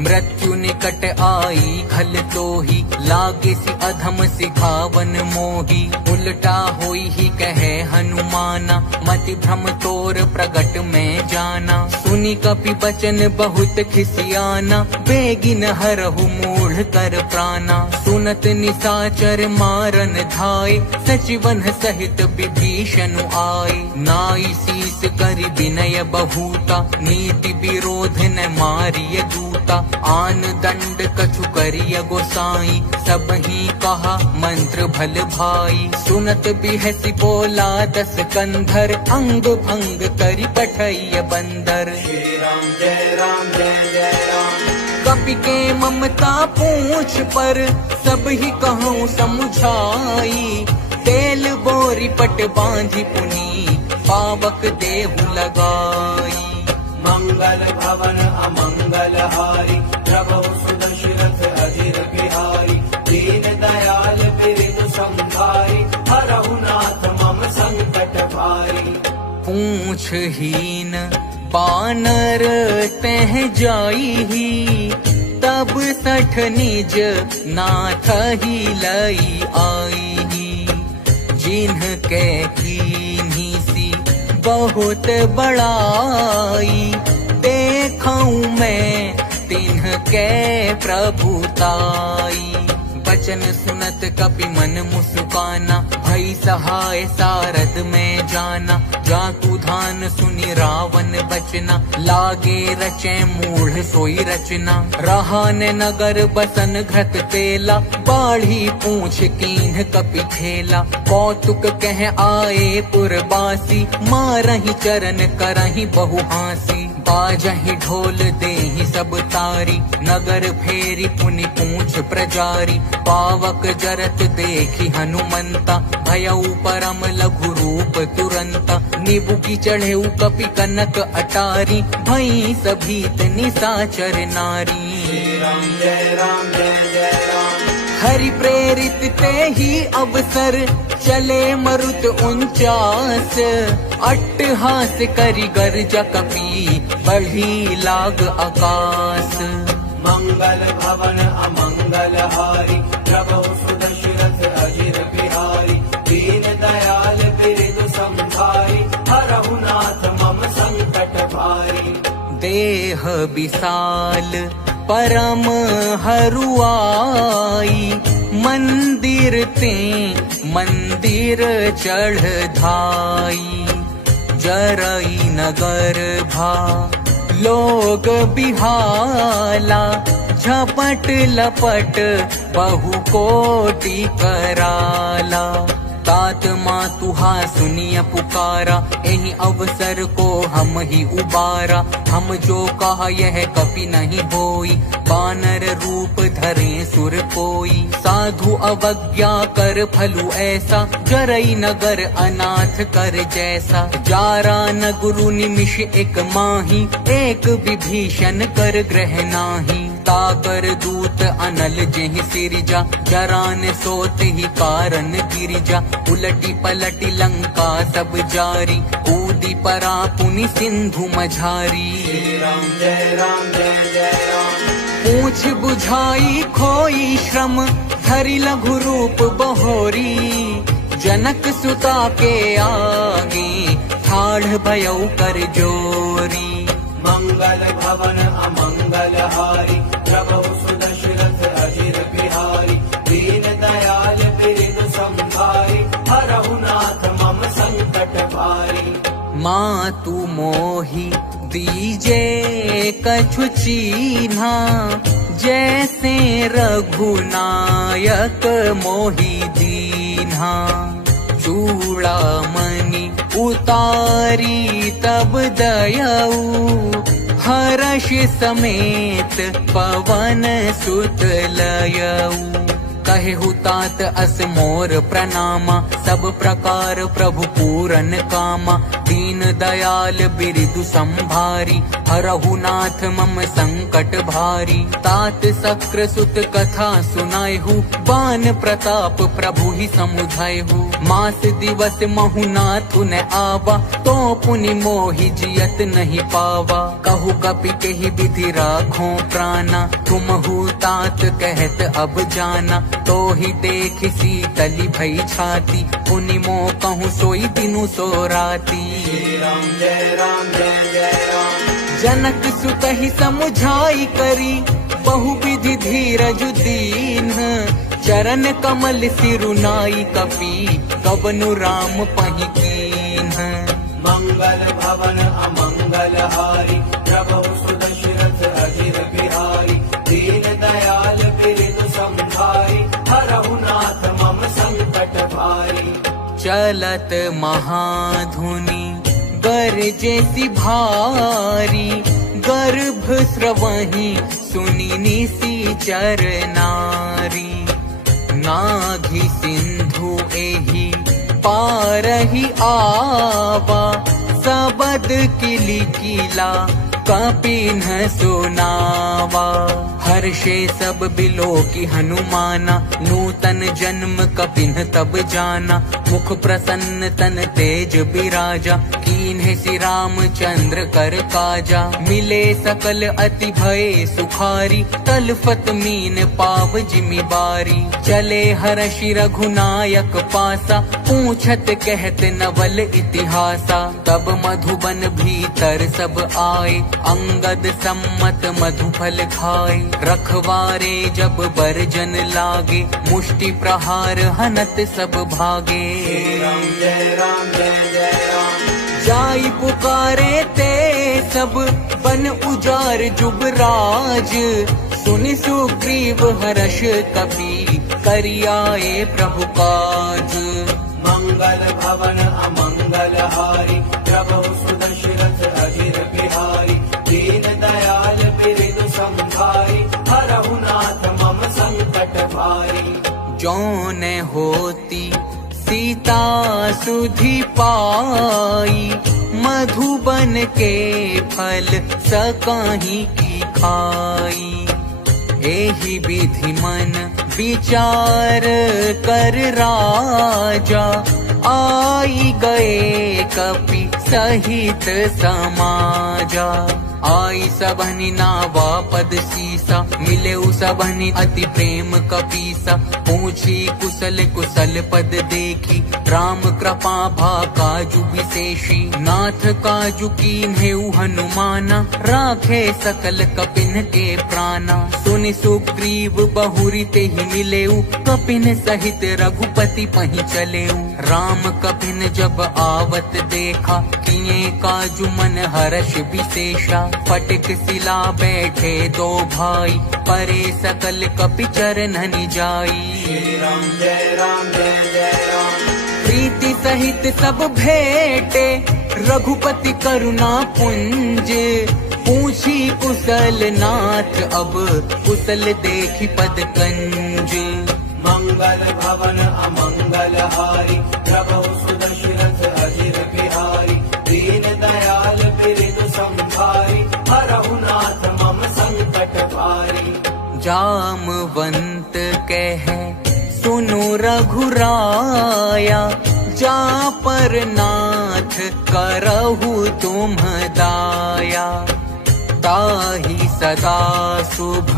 मृत्यु निकट आई खल तोहि, लागे सि अधम सिखावन मोही। उल्टा होई ही कहे हनुमाना, मति भ्रम तोर प्रगट में जाना। सुनी कपि बचन बहुत खिसियाना, बेगिन हरहु मूढ़ कर प्राणा। सुनत निसाचर मारन धाय, सचिवन सहित विभीषण आए। नाई शीस करि विनय बहुता, नीति विरोध न मारिय दूता। आन दंड कछु करिय गोसाई, सब ही कहा मंत्र भल भाई। सुनत बिहसी बोला दस कंधर, अंग भंग करि पठैय बंदर। श्री राम जय जय राम। कपि के ममता पूछ पर, सब ही कहूँ समुझाई। तेल बोरी पट बांधी पुनी पावक देहु लगाई। मंगल भवन अमंगल हारी प्रभु सुदशरथ अजिर बिहारी दीन दयाल बिरदु संभारी हरहु नाथ मम संकट भारी। पूछहीन बानर तह जाई ही तब सठ निज नाथ ही लई आई ही। जिन्ह के कीन्ही सी बहुत बड़ाई देखूं मैं तिन्ह के प्रभुताई। बचन सुनत कपि मन मुस्काना भई सहाय सारद में जाना। जाकू धान सुनि रावण बचना लागे रचे मूढ़ सोई रचना। रहान नगर बसन घृत तेला बाढ़ी पूछ कीन्ह कपि खेला। कौतुक कह आए पुरबासी मारहि चरण करहि बहु हासी। बाजहि ढोल देहि सब तारी नगर फेरी पुनि पूछ प्रजारी। पावक जरत देखि हनुमंता भयउ परम लघु रूप तुरंता। निबुकी चढ़ेउ कपि कनक अटारी भई सभीत निसाचर नारी। श्री राम जय राम जय जय राम। हरि प्रेरित ते ही अवसर चले मरुत 49 अट्टहास करि गर्जा कपि बढ़ी लाग आकाश। मंगल भवन अमंगल हारी प्रभु सुदशरथ अजिर बिहारी दीन दयाल बिरदु संभारी हरहु नाथ मम संकट भारी। देह विशाल परम हरुआई मंदिर ते मंदिर चढ़ धाई। जरई नगर भा लोग बिहाला झपट लपट बहु कोटि कराला। तात मातुहा सुनिय पुकारा एहि अवसर को हम ही उबारा। हम जो कहा यह कपि नहीं होई बानर रूप धरे सुर कोई। साधु अवज्ञा कर फलु ऐसा जरई नगर अनाथ कर जैसा। जारा न गुरु निमिष एक माही एक विभीषण कर ग्रह नाही। ताकर दूत अनल जेहि सिरिजा जरान सोत ही कारण गिरिजा। उलटी पलटी लंका सब जारी कूदी परा पुनि सिंधु मझारी। श्री राम जय जय राम। पूछ बुझाई खोई श्रम धरि लघु रूप बहोरी। जनक सुता के आगे ठाढ़ भयउ कर जोरी। मंगल भवन अमंगल हारी प्रभु सुदशरथ अजिर बिहारी दीन दयाल बिरदु संभारी हरहु नाथ मम संकट भारी। मातु मोहि दीजे कछु चीन्हा जैसे रघुनायक मोहि दीन्हा। चूड़ामणि उतारी तब दयऊ हर्ष समेत पवन सुत लयऊ। कहेहु तात अस मोर प्रणामा सब प्रकार प्रभु पूरन कामा। दीन दयाल बिरदु संभारी हरहु नाथ मम संकट भारी। तात सक्र सुत कथा सुनायहु बान प्रताप प्रभु ही समुझायहु। मास दिवस महु नाथ न आवा तो पुनि मोहि जियत नहीं पावा। कहु कपि केहि विधि राखो प्राणा तुमहु तात कहत अब जाना। तो ही देख शीतली भई छाती पुनि मो कहूँ सोई दिनु सो राती। श्री राम जय जय राम। जनक सुत ही समुझाई करी बहु विधि धीरज दीन। चरण कमल सिरुनाई कपि कबनु राम पहि कीन्ह। मंगल भवन अमंगल हारी प्रभु सुदशरथ अजिर बिहारी दीन दयाल बिरदु संभारी हरहु नाथ मम संकट भारी। चलत महाधुनि गरजे भारी गर्भ स्रवहि सुनि निशिचर नारी। नाघि सिंधु एहि पारही आवा, सबद किली किला कपिन सुनावा। हर्षे सब बिलो की हनुमाना, नूतन जन्म कपिन तब जाना। मुख प्रसन्न तन तेज बिराजा, कीन्हे श्री रामचंद्र कर काजा। मिले सकल अति भय सुखारी, तलफत मीन पाव जिमि बारी। चले हर्षि रघुनायक पासा, पूछत कहत नवल इतिहासा। तब मधुबन भीतर सब आए, अंगद सम्मत मधुफल खाए। रखवारे जब बरजन लागे, मुष्टि प्रहार हनत सब भागे। राम जय राम जय जय राम। जाई पुकारे ते सब, बन उजार जुबराज। सुनि सुग्रीव हर्ष कपि, करियाए प्रभु काज। मंगल भवन अमंगल हारी, प्रभु सुदशरथ अजिर बिहारी। दीन दयाल बिरधु संभारी, हरहु नाथ मम संकट भारी। जौन होती सीता सुधि पाई, मधुबन के फल सकाही की खाई। एहि विधि मन विचार कर राजा, आई गए कपि सहित समाजा। आई सबनि नावा पद सीसा, मिले सबनि अति प्रेम कपीसा। पूछी कुशल कुशल पद देखी, राम कृपा भा काजु विशेषी। नाथ काजु कीन्हेउ हनुमाना, राखे सकल कपिन के प्राणा। सुनि सुग्रीव बहुरी तेहि मिलेउ, कपिन सहित रघुपति पहि चलेउ। राम कपिन जब आवत देखा, किए काजु मन हर्ष विशेषा। फटिक सिला बैठे दो भाई, परे सकल कपि चरणनि जाई। श्री राम जय जय राम। प्रीति सहित सब भेटे, रघुपति करुणा पुंज। पूछी कुशल नाथ अब, कुशल देखी पद कंज। मंगल भवन अमंगल हारी, प्रभु सुदशरथ अजिर बिहारी। दीन दयाल बिरधु संभारी, हरहु नाथ मम संकट भारी। जामवंत कहे सुनो रघुराया, जा पर नाथ करहु तुम दाया। ताहि सदा शुभ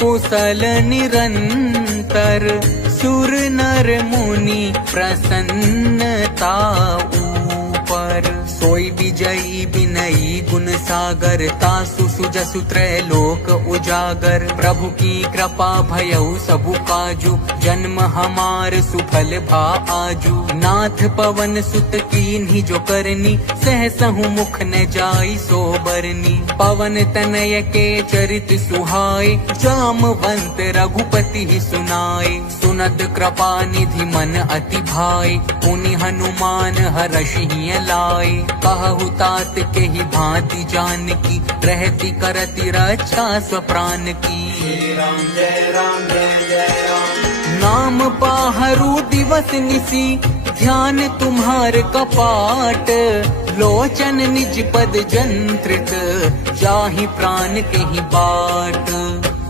कुशल निरंतर, सुर नर मुनि प्रसन्नता ऊपर। सोई विजयी विनयी गुण सागर, तासु सुजसु त्रैलोक उजागर। प्रभु की कृपा भयउ सबु काजु, जन्म हमार सुफल भा आजु। नाथ पवन सुत कीन्ही जो करनी, सहसहु मुख न जाई सो बरनी। पवन तनय के चरित सुहाए, जामवंत रघुपति ही सुनाए। सुनत कृपा निधि मन अति भाए, पुनि हनुमान हर्षि लाए। कहु तात के ही भांति जानकी, रहती करती रक्षा स्वप्राण की। श्री राम जय जय राम। नाम पाहरु दिवस निसी, ध्यान तुम्हार कपाट। लोचन निज पद जंत्रित, जाहि प्राण के ही बाट।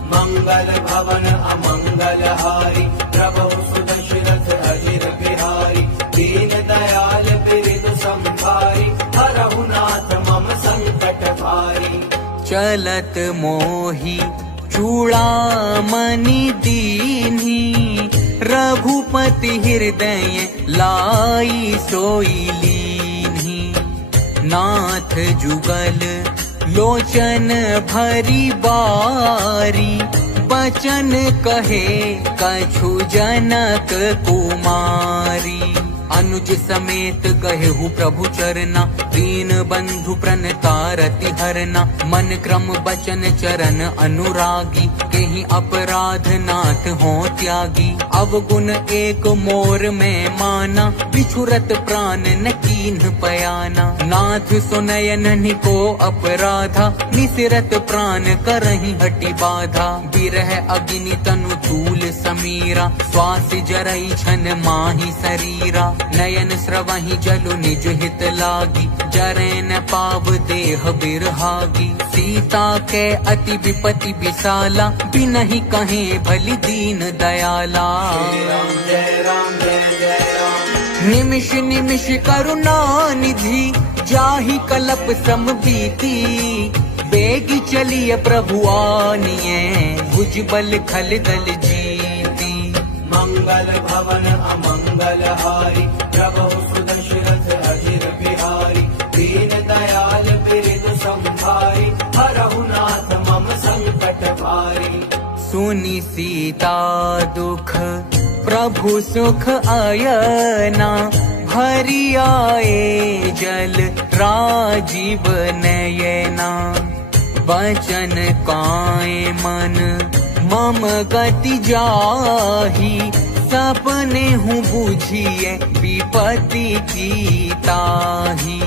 मंगल भवन अमंगल हारी, प्रभु सुदशरथ अजिर बिहारी। दीन दयाल बिरधु संभारी, हरहु नाथ मम संकट भारी। चलत मोहि चूड़ामणि दीन्ही, रघुपति हृदय लाई सोई लीन्ही। नाथ जुगल लोचन भरी बारी, बचन कहे कछु जनक कुमारी। अनुज समेत गहेहु प्रभु चरना, दीन बंधु प्रणतारति हरना। मन क्रम बचन चरण अनुरागी, केहि अपराध नाथ हो त्यागी। अवगुण एक मोर में माना, बिछुरत प्राण न कीन्ह पयाना। नाथ सुनयन को अपराधा, निसिरत प्राण करहि हटि बाधा। बिरह अग्नि तनु तूल समीरा, श्वास जरई छन माहि शरीरा। नयन स्रवहि जलु निज हित लागी, जरै न पाव देह बिरहागी। सीता के अति विपति विशाला, बिनहि कहे भली दीन दयाला। जय राम जय जय राम। निमिष निमिष करुणा निधि, जाहि कलप सम बीती। बेगी चलिए प्रभु आनिए, भुज बल खल दल जीती। मंगल भवन अमंगल हारी, प्रभु सुदशरथ अजिर बिहारी। दीन दयाल बिरद संभारी, हरहु नाथ मम संकट भारी। सुनि सीता दुख प्रभु सुख आयना, भरी आए जल राजीव नयना। वचन काए मन मम गति जाही, सपने हूँ बूझिए विपत्ति की ताही।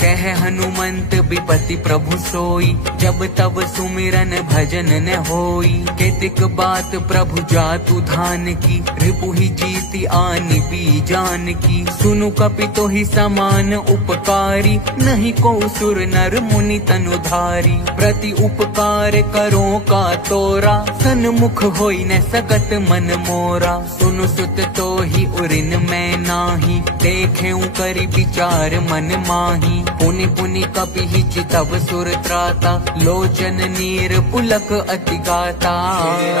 कह हनुमंत विपति प्रभु सोई, जब तब सुमिरन भजन न होई। केतिक बात प्रभु जातु धान की, रिपुहि जीति आनि बीजान की। सुनु कपि तोहि समान उपकारी, नहीं को सुर नर मुनि तनुधारी। प्रति उपकार करो का तोरा, सन्मुख होई न सकत मन मोरा। सुनु सुत तोहि उरिन मैं नाही, देखेऊ करि विचार मन माही। पुनि पुनि कपि चितव सुर त्राता, लोचन नीर पुलक अति गाता। जय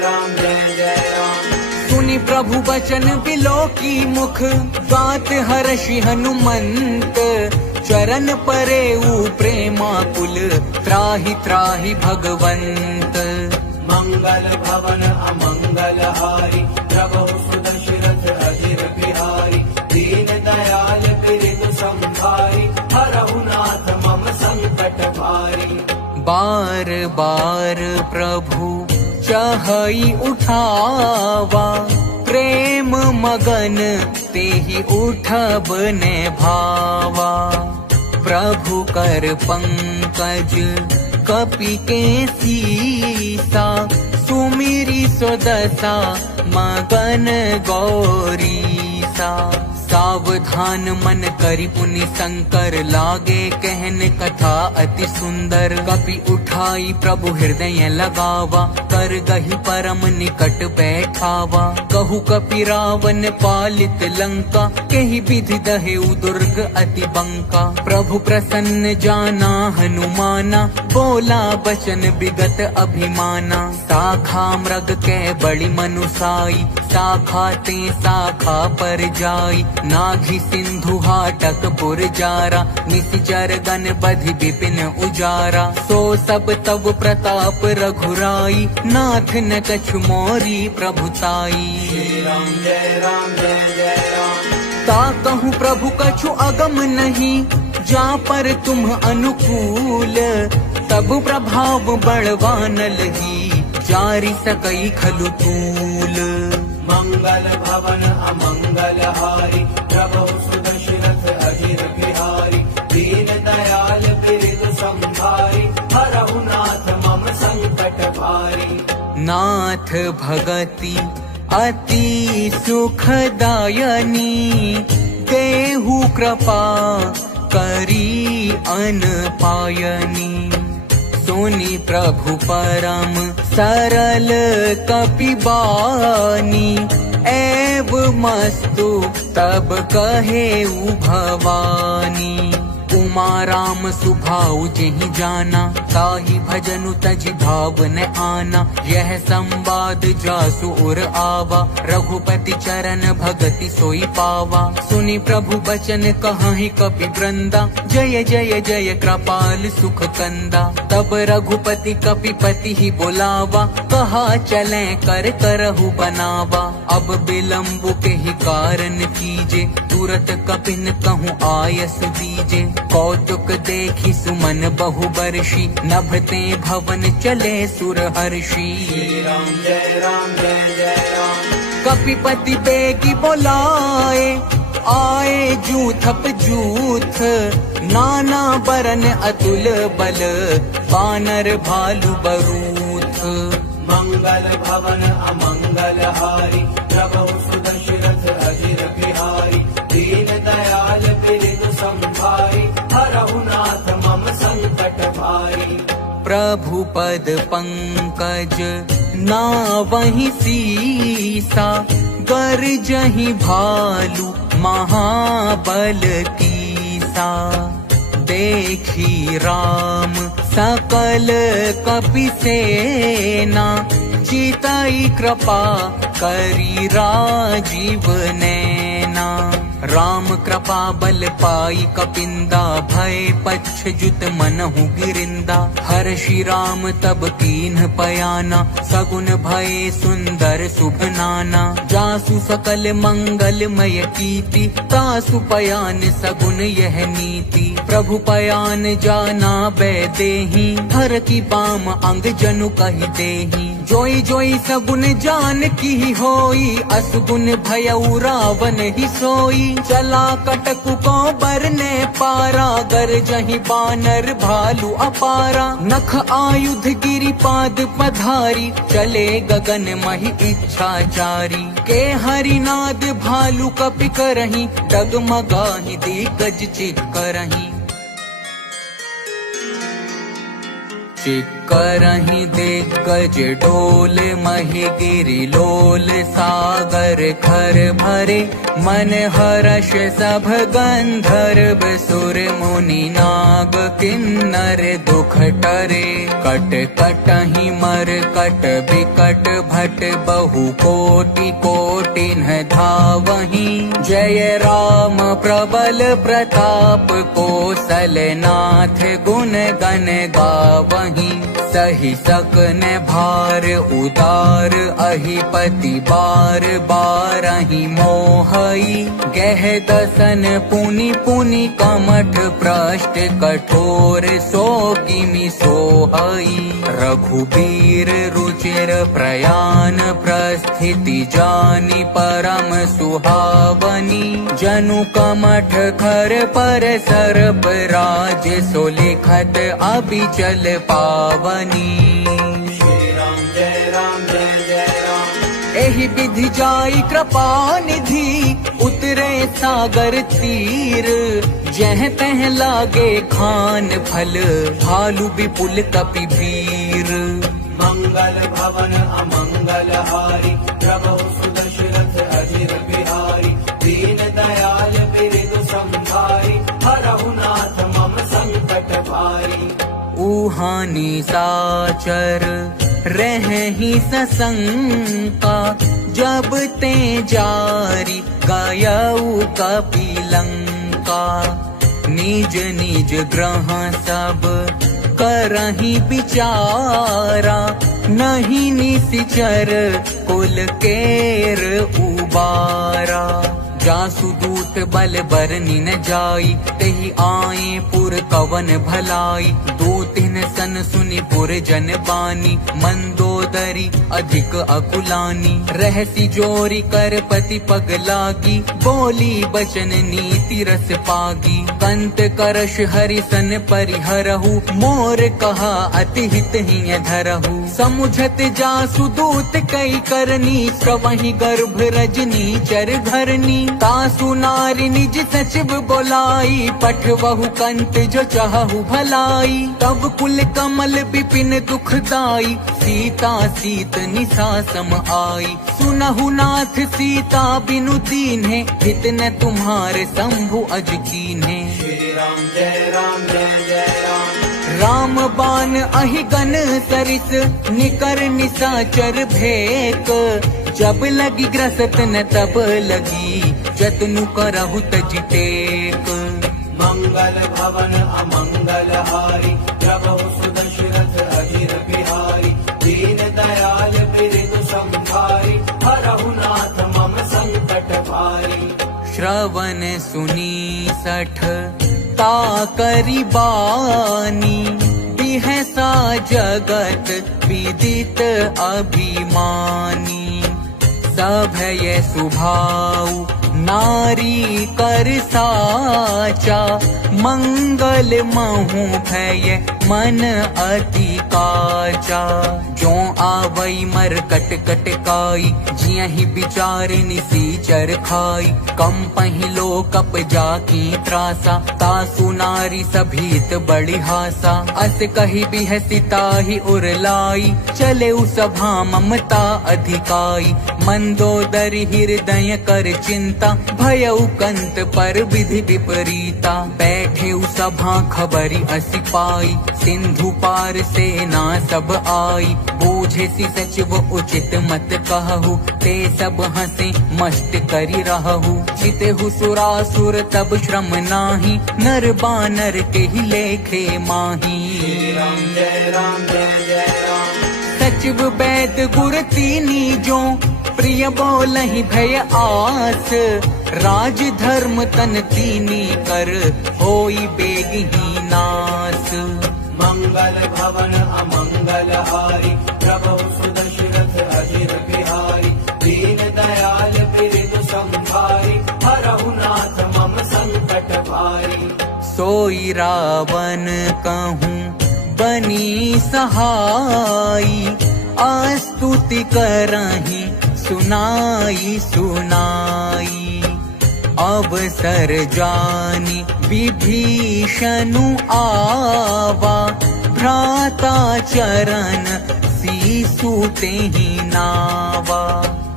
राम जय जय राम। सुनि प्रभु वचन बिलोकी मुख, गात हर्षि हनुमंत। चरण परेऊ प्रेमाकुल, त्राहि त्राहि भगवंत। मंगल भवन अमंगल हारी, प्रभु सुदशरथ अजिर बिहारी। दीन दयाल बिरद संभारी, हरहु नाथ मम संकट भारी। बार बार प्रभु चहई उठावा, प्रेम मगन तेहि उठब ने भावा। प्रभु कर पंकज कपि के सीसा, सुमिरी सोदसा मगन गौरीसा। सावधान मन करि पुनि शंकर, लागे कहन कथा अति सुंदर। कपि उठाई प्रभु हृदय लगावा, कर गहि परम निकट बैठावा। कहु कपि रावण पालित लंका, केहि विधि दहेउ दुर्ग अति बंका। प्रभु प्रसन्न जाना हनुमाना, बोला बचन विगत अभिमाना। शाखा मृग के बड़ी मनुसाई, शाखा ते शाखा पर जाई। नाघि सिंधु हाटक पुर जारा, निशिचर गण बधि विपिन उजारा। सो सब तब प्रताप रघुराई, नाथ न कछु मोरी प्रभुताई। जय राम जय जय राम। ता कहूँ प्रभु कछु अगम नहीं, जा पर तुम अनुकूल। तब प्रभाव बड़वानल ही, जारी सकई खलु तूल। मंगल भवन अमंगल हारी, प्रभु सुदशरथ अजिर बिहारी। दीन दयाल बिरद संभारी, हरहु नाथ मम संकट भारी। नाथ भगति अति सुखदायनी, देहु कृपा करी अन पायनी। सुनि प्रभु परम सरल कपि बानी, एव मस्तु तब कहेउ भवानी। उमा राम सुभाउ जेहि जाना, ताहि भजनु तजि भाव न आना। यह संवाद जासु उर आवा, रघुपति चरण भगति सोई पावा। सुनि प्रभु बचन कहाहि कपि वृंदा, जय जय जय कृपाल सुख कंदा। तब रघुपति कपिपति ही बोलावा, कहा चले कर करहु बनावा। अब विलम्ब के ही कारण कीजे, तुरत कपिन कहूँ आयस दीजे। कौतुक देखी सुमन बहु बरषि, नभते भवन चले सुर हर्षि। जय राम जय जय राम। कपिपति बेगी बोलाए, आए जूथप जूथ। नाना बरन अतुल बल, बानर भालु बरूथ। मंगल भवन अमंगल हारी, प्रभु सुदशरथ अजिर बिहारी। प्रभु पद पंकज नावहि सीसा, गरजहि भालु महाबल कीसा। देखी राम सकल कपि सेना, चितई कृपा करी राजीव नैना। राम कृपा बल पाई कपिंदा, भय पच्छ जुत मनहु गिरिंदा। हर्षि राम तब कीन्ह पयाना, सगुन भय सुंदर शुभ नाना। जासु सकल मंगलमय कीर्ति, तासु पयान सगुन यह नीति। प्रभु पयान जाना बैदेही, हर की बाम अंग जनु कहि देही। जोई जोई सगुन जान की होई, असगुन भयउ रावण ही सोई। चला कटकु को बरने पारा, गरजहि बानर भालु अपारा। नख आयुध गिरि पाद पधारी, चले गगन महि इच्छाचारी। के हरिनाद भालु कपि करहि, डगमगाहि दिग्गज चिक्करहि। चिक्करहि दिग्गज डोल, महि गिरि लोल। सागर खर भरे, मन हर्ष सभ गंधर्व। सुर मुनि नाग किन्नर दुख टरे। कट कटहि मर कट बिकट भट, बहु कोटि कोटिन धावहि। जय राम प्रबल प्रताप, कौशलनाथ गुण गण गावहि। सही सकन भार उदार, अहिपति बार बारहि मोहई। गह दसन पुनि पुनि कमठ, पृष्ठ कठोर सो किमि सोहई। रघुबीर रुचिर प्रयाण, प्रस्थिति जानि परम सुहावनी। जनु कमठ खर पर सर्प, राज सो लिखत अबिचल पावनी। श्री राम जय जय राम। एहि विधि जाई कृपा निधि, उतरे सागर तीर। जह तह लागे खान फल, भालु विपुल कपि वीर। मंगल भवन अमंगल हारी, प्रभु सुदशरथ अजिर बिहारी। दीन दयाल बिरदु संभारी, हरहु नाथ मम संकट भारी। ऊहानी साचर रहहि सशंका, जब ते जारी गयऊ कपिलंका। निज निज ग्रह सब करहि विचारा, नहीं निसिचर कुल केर उबारा। जासु दूत बल बरनि न जाई, तेहि आए पुर कवन भलाई। दूतिन सन सुनि पुर जन बानी, मंदोदरी अधिक अकुलानी। रहसी जोरी कर पति पग लागी, बोली बचन नीति रस पागी। कंत करश हरि सन परिहरहु, मोर कहा अति हित हिय धरहु। समुझत जासु दूत कई करनी, प्रवहि गर्भ रजनी चर घरनी। तासु नारी निज सचिव बोलाई, पठवहु कंत जो चाहु भलाई। तब कुल कमल विपिन दुखदाई, सीता सीत निसा सम आई। सुनहु नाथ सीता बिनु दीन्हे, हित न तुम्हारे शंभु अज कीन्हे। श्री राम जय जय राम। राम बान अहिगन सरिस, निकर निसाचर भेक। जब लगी ग्रसत न तब लगी, जतनु करहु तज टेक। मंगल भवन अमंगल हारी, प्रभु सुदशरथ अजिर बिहारी। दीन दयाल बिरदु संभारी, हरहु नाथ मम संकट भारी। श्रवण सुनी सठ ताकरि बानी, बिहसा जगत विदित अभिमानी। सभय सुभाऊ नारी कर साचा, मंगल महु भय मन अति काचा। जो आवई मर कट कट काई, जिया ही बिचारे निसीचर खाई। कम पहिलो कप जाकी त्रासा, तासु नारी सभीत बड़ी हासा। अस कही बिहसिता ही उरलाई, चले सभा ममता अधिकाई। मंदोदरी हृदय कर चिंता, भयउ कंत पर विधि विपरीता। बैठे सभा खबरी असी पाई, सिंधु पार सेना सब आई। बूझे सी सचिव उचित मत कहु, ते सब हंसे मस्त करी रहु। चितेहु सुरासुर तब श्रम नाही, नर बानर के ही लेखे माही। राम जय राम जय जय राम। सचिव वैद गुर तीनी जो, प्रिय बोलहि भय आस। राज धर्म तन तीनी कर, होई बेगही नास। मंगल भवन अमंगल हारी, प्रभु सुदशरथ अजिर बिहारी। दीन दयाल बिरदु संभारी, हरहु नाथ मम संकट भारी। सोई रावण कहूँ बनी सहाई, आस्तुति करहि सुनाई सुनाई। अवसर जानी विभीषणु आवा, भ्राता चरण सीसु तेहि नावा।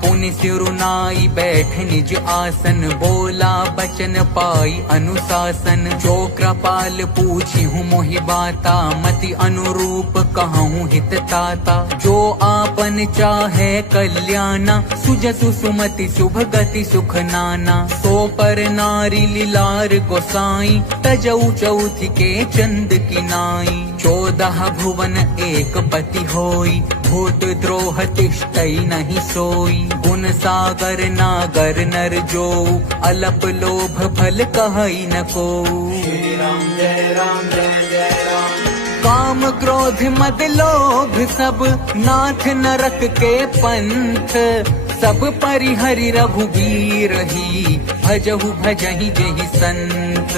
पुनि सिरुनाई बैठ निज आसन, बोला बचन पाई अनुशासन। जो कृपाल पूछी हूँ मोहि बाता, मति अनुरूप कहूँ हित ताता। जो आपन चाहे कल्याणा, सुजसु सुमति शुभ गति सुख नाना। सो पर नारी लीलार गोसाई, तजऊ चौथी के चंद की नाई। 14 भुवन एक पति होई, भूत द्रोह तिष्ठई नहीं सोई। गुण सागर नागर नर जो, अलप लोभ फल कहई न को। श्री राम जय राम जय जय राम। काम क्रोध मद लोभ सब, नाथ नरक के पंथ। सब परिहरि रघुबीर ही, भजहु भजहि जेहि संत।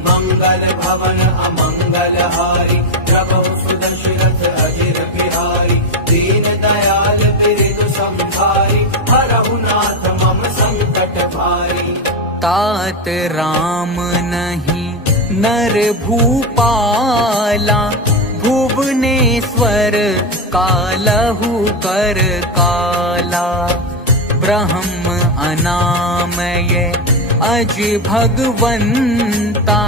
मंगल भवन अमंगल हारी, प्रभु सुदशरथ अजिर बिहारी। दीन दयाल बिरदु संभारी, हरहु नाथ मम संकट भारी। तात राम नहीं नर भूपाला, भुवनेश्वर कालहु कर काला। ब्रह्म अनामय अज भगवंता,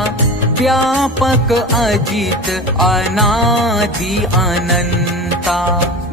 व्यापक अजित अनादि अनंता।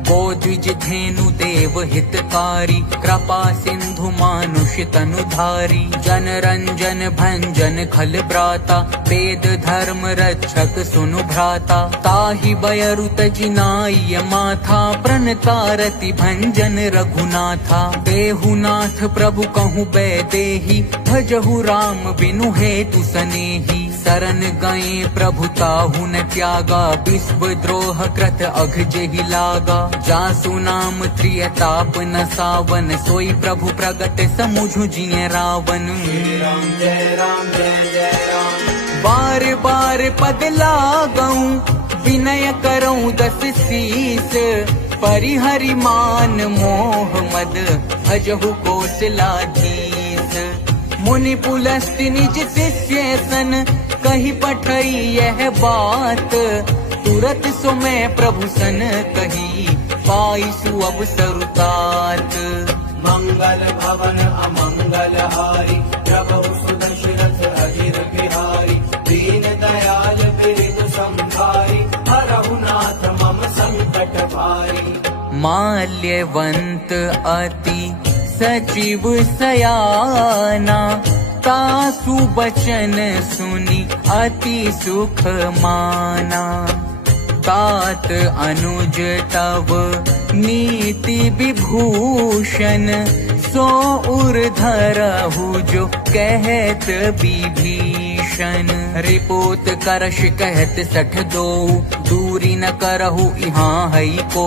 गोद्विज धेनु देव हितकारी, कृपा सिंधु मानुष तनुधारी। जन रंजन भंजन खल ब्राता, वेद धर्म रक्षक सुनु भ्राता। ताहि बयरु तजिनाय माथा, प्रणतारति भंजन रघुनाथा। देहुनाथ प्रभु कहूँ बैदेही, भजहु राम बिनु हेतु सनेही। शरण गए प्रभु ताहु न त्यागा, विश्व द्रोह कृत अघ जेहि लागा। जासु नाम त्रियताप न सावन, सोई प्रभु प्रगट समुझु जिय रावण। श्री राम जय राम जय जय राम। बार बार पद लागऊं, विनय करऊं 10 शीस। परिहरि मान मोह मद, भजहु कौशलाधीश। मुनि पुलस्त्य निज शिष्य सन, कही पठई यह बात। तुरत सो मैं प्रभु सन कही, पाई सु अवसर तात। मंगल भवन अमंगल हारी, प्रभु सुदशरथ अजिर बिहारी। दीन दयाल बिरदु संभारी, हरहु नाथ मम संकट भारी। माल्यवंत अति सचिव सयाना, तासु बचन सुनि अति सुख माना। तात अनुज तव नीति विभूषण, सो उर धरहु जो कहत विभीषण। रिपोत करश कहत 62, दूरी न करहु इहाँ हई को।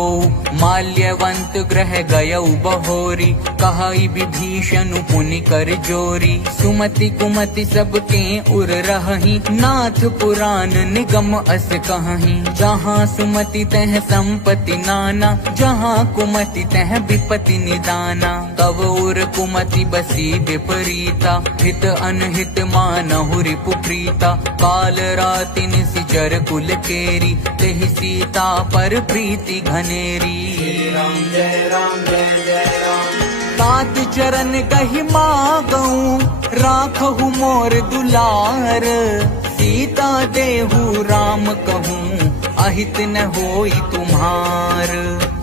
माल्यवंत ग्रह गयउ बहोरी, कहई विभीषण पुनि कर जोरी। सुमति कुमति सबके उर रहही, नाथ पुराण निगम अस कहहीं। जहाँ सुमति तह संपत्ति नाना, जहाँ कुमति तह विपत्ति निदाना। तब उर कुमति बसी विपरीता, हित अनहित मानहु रिपु प्रीता। काल रातिन सिचर कुल केरी, तेहि सीता पर प्रीति घनेरी। राम जय राम जय जय राम। तात चरण कहि मागऊं, राखहु मोर दुलार। सीता देहु राम कहूँ, अहित न होई तुम्हार।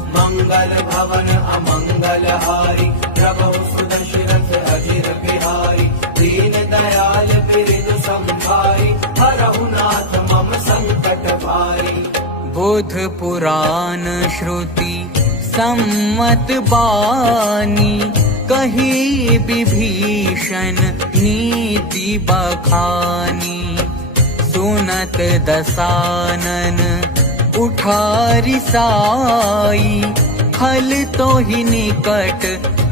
मंगल भवन अमंगल हारी, प्रभु सुदशरथ अजिर बिहारी। दीन दयाल बिरजु संभारी, हरहु नाथ मम संकट भारी। बोध पुराण श्रुति सम्मत बानी, कही विभीषण नीति बखानी। सुनत दसानन उठारी साई, खल तो ही निकट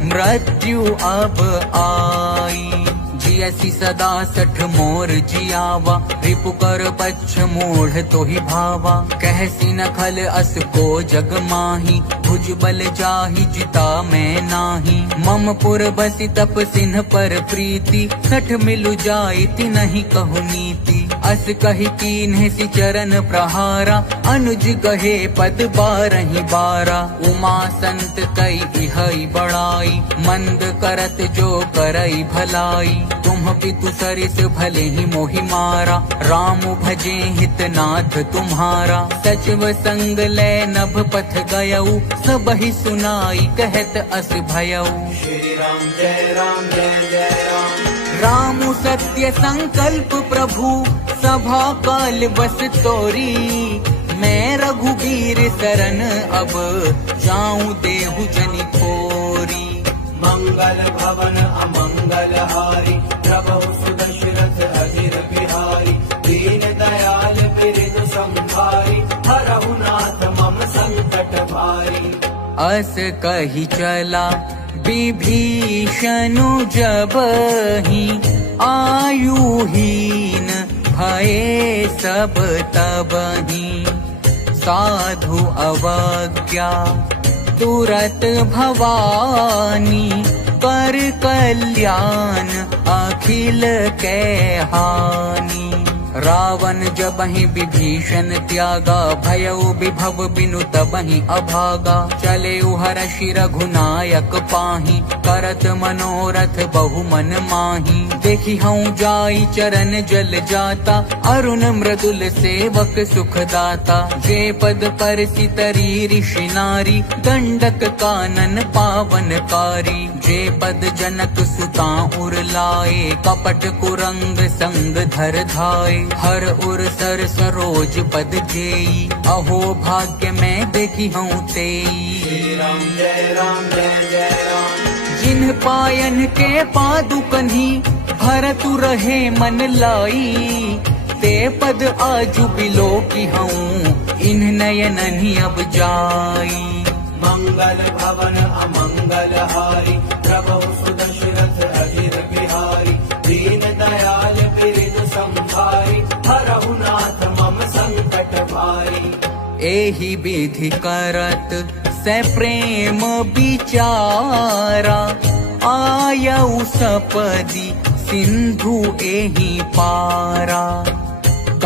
मृत्यु अब आई। जियसी सदा 60 मोर जियावा, रिपु कर पच्छ मोढ़ तो ही भावा। कहसी न खल अस को जग माही, भुज बल जाहि जिता मैं नाही। मम पुर बसी तप सिन्ह पर प्रीति, 60 मिलु जाइति नहीं कहु नीति। अस कहि कीन्ह सि चरण प्रहारा, अनुज कहे पद 12 बारा। उमा संत कई इहई बड़ाई, मंद करत जो करई भलाई। तुम पितु सरिस भले ही मोहि मारा, राम भजे हित नाथ तुम्हारा। सचिव संग ले नभ पथ गयऊ, सबहि सुनाई कहत अस भयऊ। श्री राम जय राम जय जय राम। राम सत्य संकल्प प्रभु, सभा काल बस तोरी। मैं रघुबीर शरण अब, जाऊं देहु जनि खोरी। मंगल भवन अमंगल हारी, प्रभु सुदशरथ अजिर बिहारी। दीन दयाल बिरजु संभारी, हरहु नाथ मम संकट भारी। अस कही चला विभीषण जबहि, आयुहीन भये सब तबहि। साधु अवज्ञा तुरत भवानी, कर कल्याण अखिल के हानि। रावण जबहि विभीषण त्यागा, भयउ विभव बिनु तबहि अभागा। चले हर्षि रघुनायक पाहि, करत मनोरथ बहु मन माहि। देखि हऊँ जाई चरण जल जाता, अरुण मृदुल सेवक सुख दाता। जे पद पर सितरी ऋषि नारी, दंडक कानन पावनकारी। जे पद जनक सुता उर लाए, कपट कुरंग संग धर धाये। हर उर सर सरोज पद जेई, अहो भाग्य में देखी हूँ तेई। श्री राम जय राम जय जय राम। जिन पायन के पादुकन्ही, भरतु रहे मन लाई। ते पद आजु बिलो की हूँ, इन नयनहि अब जाई। मंगल भवन अमंगल हारी, प्रभु सुदशरथ अजिर बिहारी। दीन दयाल बिरजु संभारी, हरहु नाथ मम संकट भारी। एहि विधि करत से प्रेम विचारा, आयऊ सपदि सिंधु एहि पारा।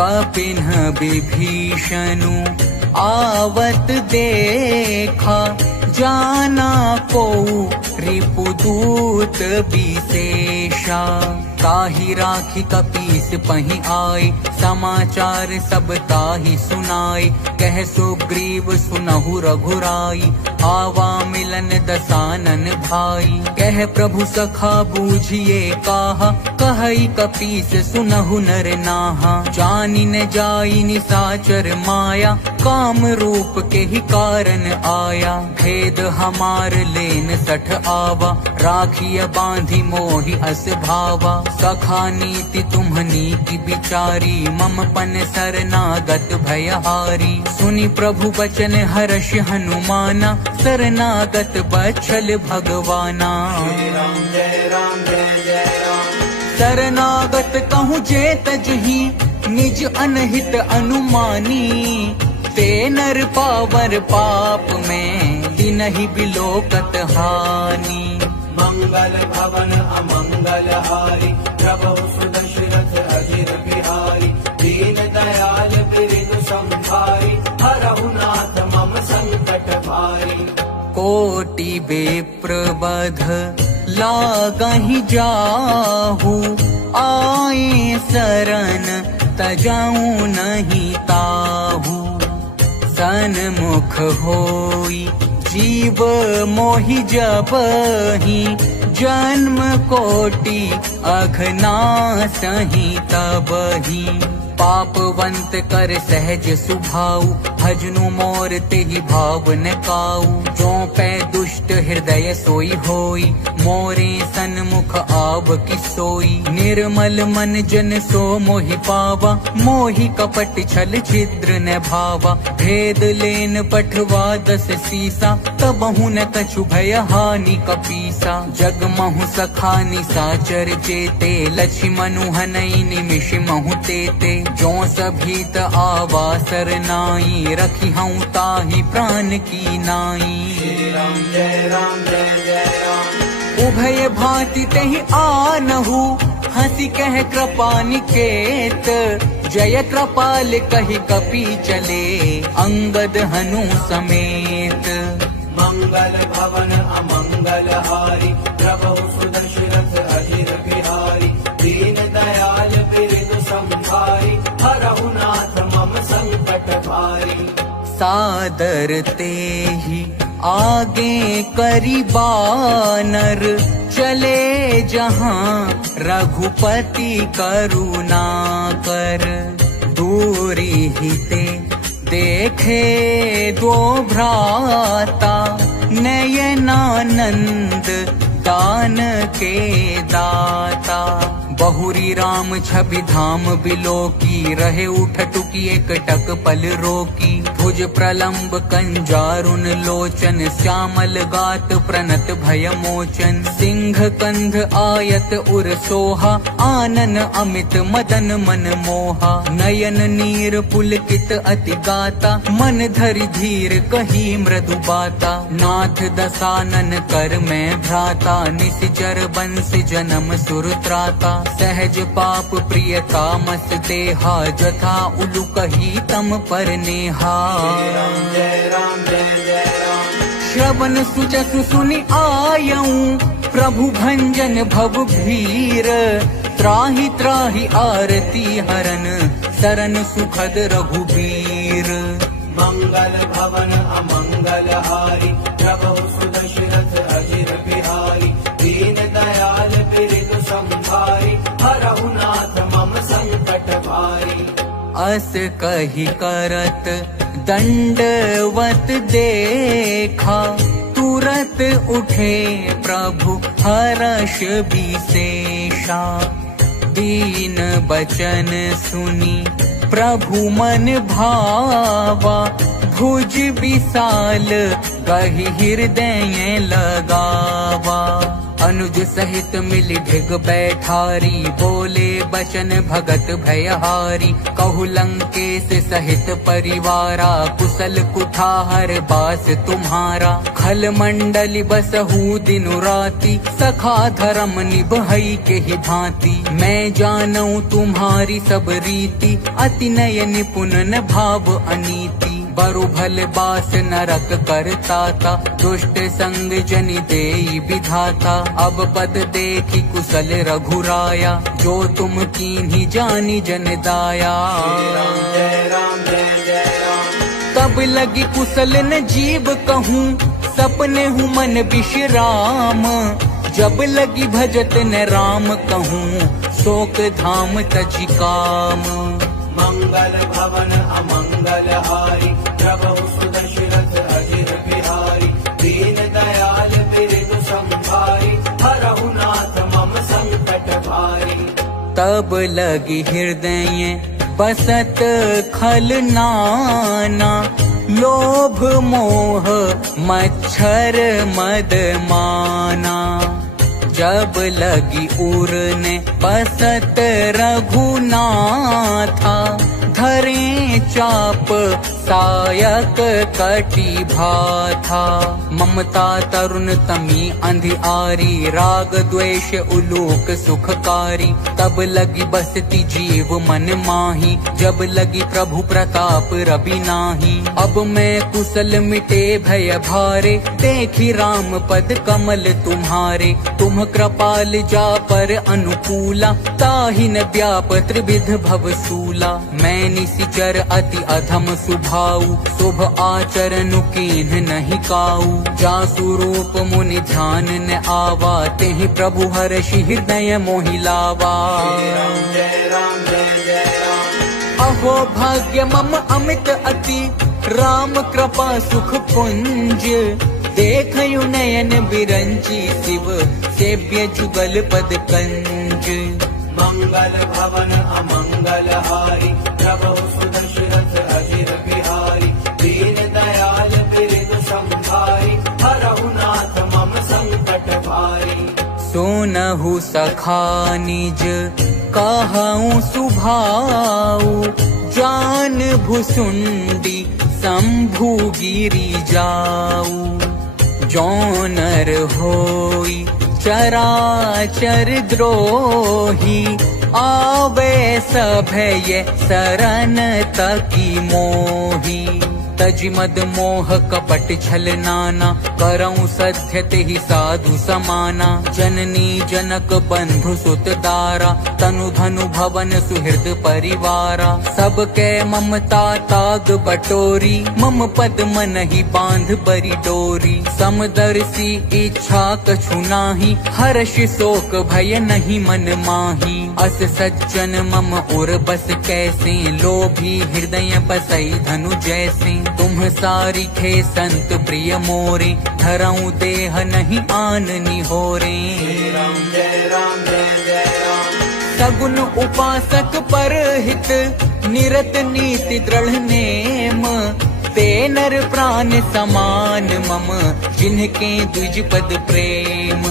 कपिन्ह विभीषणु आवत देखा, जाना को रिपुदूत विशेषा। ताहि राखी कपीस पहि आए, समाचार सब ताहि सुनाए। कह सुग्रीव सुनहु रघुराई, आवा मिलन दसानन भाई। कह प्रभु सखा बूझिए काहा, कहई कपीस सुनहु नर नाहा। जानि न जाई निसाचर माया, काम रूप के ही कारण आया। भेद हमार लेन 60 आवा, राखिय बांधी मोहि अस भावा। सखा नीति तुम नीति बिचारी, मम पन शरणागत भयहारी। सुनि प्रभु बचन हर्ष हनुमाना, शरणागत बछल भगवाना। श्री राम जय राम जय जय राम। शरणागत कहूँ जे तजहि, निज अनहित अनुमानी। ते नर पावर पाप में, तिनहि बिलोकत हानि। मंगल भवन अमंगल हारी, प्रभु सुदशरथ अजिर बिहारी। दीन दयाल बिरधु संभारी, हरहु नाथ मम संकट भारी। कोटि विप्रबध लागहि जाहु, आए शरण तजाऊं नहीं ताहू। सन्मुख होई जीव मोहि जबहि, जन्म कोटि अघनासहि तबहि। पापवंत कर सहज सुभाऊ, भजनु मोर तेहि भाव न काऊ। जो पै दुष्ट हृदय सोई होई, मोरे सन्मुख आव की सोई। निर्मल मन जन सो मोहि पावा, मोहि कपट छल छिद्र न भावा। भेद लेन पठवा 10 सीसा, तबहु न कछु भय हानि कपीसा। जग महु सखा निसाचर जेते, लक्ष्मनु हनई निमिष महु तेते। जो सभीत आवा सरनाई, रखी हूँ ताहि प्राण की नाई। श्री राम जय राम जय जय राम। उभय भांति तेहि आनहु, हंसी कह कृपा निकेत। जय कृपाल कहि कपि चले, अंगद हनु समेत। मंगल भवन अमंगल हारी, प्रभु सुदशरथ अजिर बिहारी। दीन दयाल बिरधु संभारी, हरहु नाथ मम संकट भारी। सादर तेहि आगे करी बानर, चले जहाँ रघुपति करुणा कर। दूरी हिते देखे दो भ्राता, नयनानंद दान के दाता। बहुरी राम छवि धाम बिलोकी, रहे उठटुकी एक टक पल रोकी। भुज प्रलंब कंजारुन लोचन, श्यामल गात प्रणत भय मोचन। सिंह कंध आयत उर सोहा, आनन अमित मदन मन मोहा। नयन नीर पुलकित अति गाता, मन धरि धीर कही मृदु बाता। नाथ दसानन कर मैं भ्राता, निशिचर बंस जन्म सुर त्राता। सहज पाप प्रियता मस देहा, जथा उलु कही तम पर नेहा। जय राम जय जय राम। श्रवण सुजसु सुनि आयऊं, प्रभु भंजन भव भीर। त्राहि त्राहि आरती हरन, सरन सुखद रघुबीर। मंगल भवन अमंगल हारी, प्रभु सुदशरथ अजिर बिहारी। दीन दयाल बिरधु संभारी, हरहु नाथ मम संकट भारी। अस कही करत दंडवत देखा, तुरत उठे प्रभु हर्ष विशेषा। दीन बचन सुनी प्रभु मन भावा, भुज विशाल गहि हृदय लगावा। अनुज सहित मिलि धिग बैठारी, बोले बचन भगत भयहारी। कहु लंकेश सहित परिवारा, कुशल कुठार बास तुम्हारा। खल मंडली बसहु दिनु राति, सखा धर्म निभई के ही भांति। मैं जानऊ तुम्हारी सब रीति, अति नय निपुण न भाव अनीति। बरु भल बास नरक करताता, दुष्ट संग जनि देई विधाता। अब पद देखी कुशल रघुराया, जो तुम कीन्ही जानी जन दाया। जय राम जय जय राम। तब लगी कुशल न जीव कहूँ, सपने हूँ मन विश्राम। जब लगी भजत न राम कहूँ, शोक धाम तजि काम। मंगल भवन अमंगल हारी, प्रभु सुदशरथ अजिर बिहारी। दीन दयाल बिरधु संभारी, हरहु नाथ मम संकट भारी। तब लगी हृदय बसत खल नाना, लोभ मोह मच्छर मद माना। जब लगी उड़ने बसत रघुनाथा, धरे चाप सायक कटी भाथा। ममता तरुण तमी अंधियारी, राग द्वेष उलोक सुखकारी। तब लगी बसती जीव मन माही, जब लगी प्रभु प्रताप रवि नाही। अब मैं कुशल मिटे भय भारे, देखी राम पद कमल तुम्हारे। तुम कृपाल जा पर अनुकूला, ताहि न व्याप त्रिविध भवसूला। मैं निशिचर अति अधम सुभाऊ, शुभ आचरण कीन्ह नहीं काऊ। जासु रूप मुनि ध्यान न आवा, तेहि प्रभु हर्षि हृदय मोहि लावा। जय राम जय जय राम। अहो भाग्य मम अमित अति, राम कृपा सुख पुंज। देखयु नयन बिरंची, शिव सेव्य जुगल पद कंज। मंगल भवन अमंगल हारी, प्रभु सुदशरथ अजिर बिहारी। दीन दयाल बिरद संभारी, हरहु नाथ मम संकट भारी। सुनहु सखा निज कहऊँ सुभाऊ, जान भुसुंडी शंभु गिरि जाऊ। जौनर होई चराचर द्रोही, आवे सभय शरण तकी मोही। तजि मद मोह कपट छल नाना, करऊँ सत्य तेहि साधु समाना। जननी जनक बंधु सुत दारा, तनु धनु भवन सुहृद परिवारा। सबके ममता ताग बटोरी, मम पद मनहि बांध बरी डोरी। समदर्शी इच्छा कछु नाही, हर्ष शोक भय नहीं मन माही। अस सज्जन मम उर बस कैसे, लोभी हृदय बसई धनु जैसे। तुम सारी थे संत प्रिय मोरे, धरऊँ देह नहीं आन निहोरे। जय राम जय जय राम। सगुन उपासक पर हित, निरत नीति दृढ़ नेम। ते नर प्राण समान मम, जिनके द्विज पद प्रेम।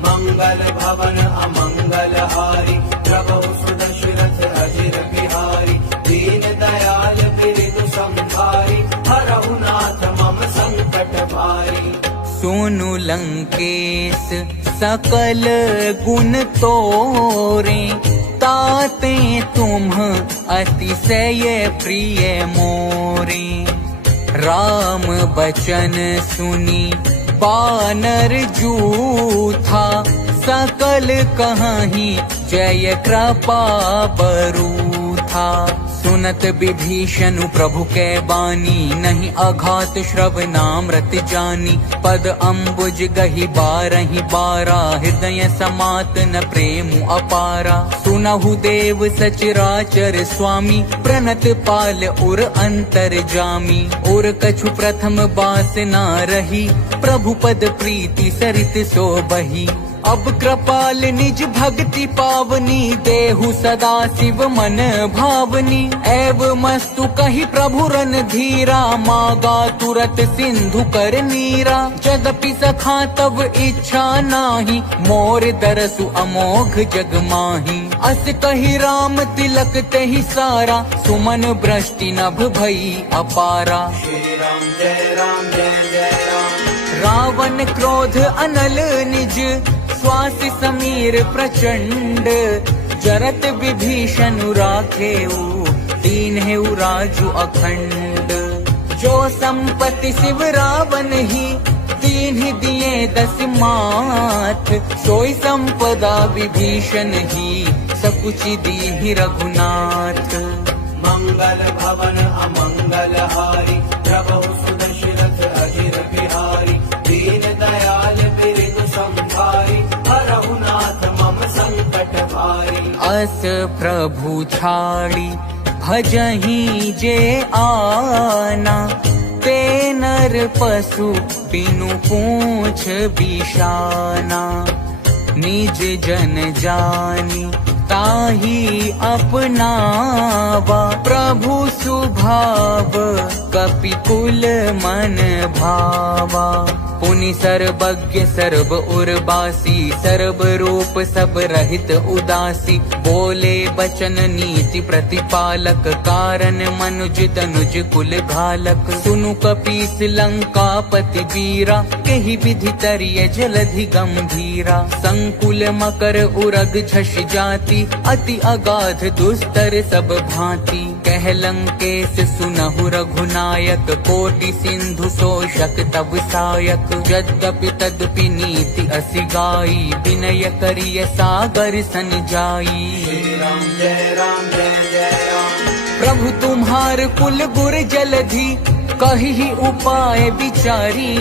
मंगल भवन अमंगल हारी, प्रभु सुदशरथ अजिर बिहारी। दीन दयाल बिरद संभारी, हरहु नाथ मम संकट भारी। सुनु लंकेश सकल गुण तोरे, ताते तुम अतिशय प्रिय मोरे। राम बचन सुनी बानर जूथा, सकल कहाही जय कृपा बरूथा। सुनत विभीषण प्रभु के बानी, नहीं अघात श्रवणामृत जानी। पद अम्बुज गहि बारहि बारा, हृदय समात न प्रेम अपारा। सुनहु देव सचराचर स्वामी, प्रणत पाल उर अंतर जामी। और कछु प्रथम बास ना रही, प्रभु पद प्रीति सरित सो बही। अब कृपाल निज भक्ति पावनी, देहु सदा शिव मन भावनी। एव मस्तु कही प्रभु रन धीरा, मागा तुरत सिंधु कर नीरा। यद्यपि सखा तब इच्छा नाही, मोर दरसु अमोघ जग माही। अस कही राम तिलक तेहि सारा, सुमन वृष्टि नभ भई अपारा। श्री राम जय राम जय जय राम। रावण क्रोध अनल निज, श्वास समीर प्रचंड। जरत विभीषण राखेऊ, दीन्हेउ राजु अखंड। जो संपत्ति शिव रावण ही, दीन्हि दिए 10 माथ। सोई संपदा विभीषण ही, सकुचि दीन्हि रघुनाथ। मंगल भवन अमंगल हारी, प्रभु सुदशरथ अजिर बिहारी। दीन दयाल बिरद संभारी, हरहु नाथ मम संकट भारी। अस प्रभु छाड़ी भजहि जे आना, ते नर पशु बिनु पूछ बिशाना। निज जन जानी ताही अपनावा प्रभु सुभाव कपिकुल मन भावा। पुनि सर्वज्ञ सर्व उर्वासी सर्व रूप सब रहित उदासी। बोले बचन नीति प्रतिपालक कारण मनुज तनुज कुल घालक। सुनु कपीस लंकापति वीरा केहि विधि तरिय जलधि गंभीरा। संकुल मकर उरग झष जाति अति अगाध दुस्तर सब भांति। कह लंकेश सुनहु रघुनायक कोटि सिंधु शोषक तब सायक। यद्यपि तद्यपि नीति असि गाई विनय करिय सागर सन जाई। श्री राम जय जय राम। प्रभु तुम्हार कुल गुर जलधि कहि उपाय विचारी।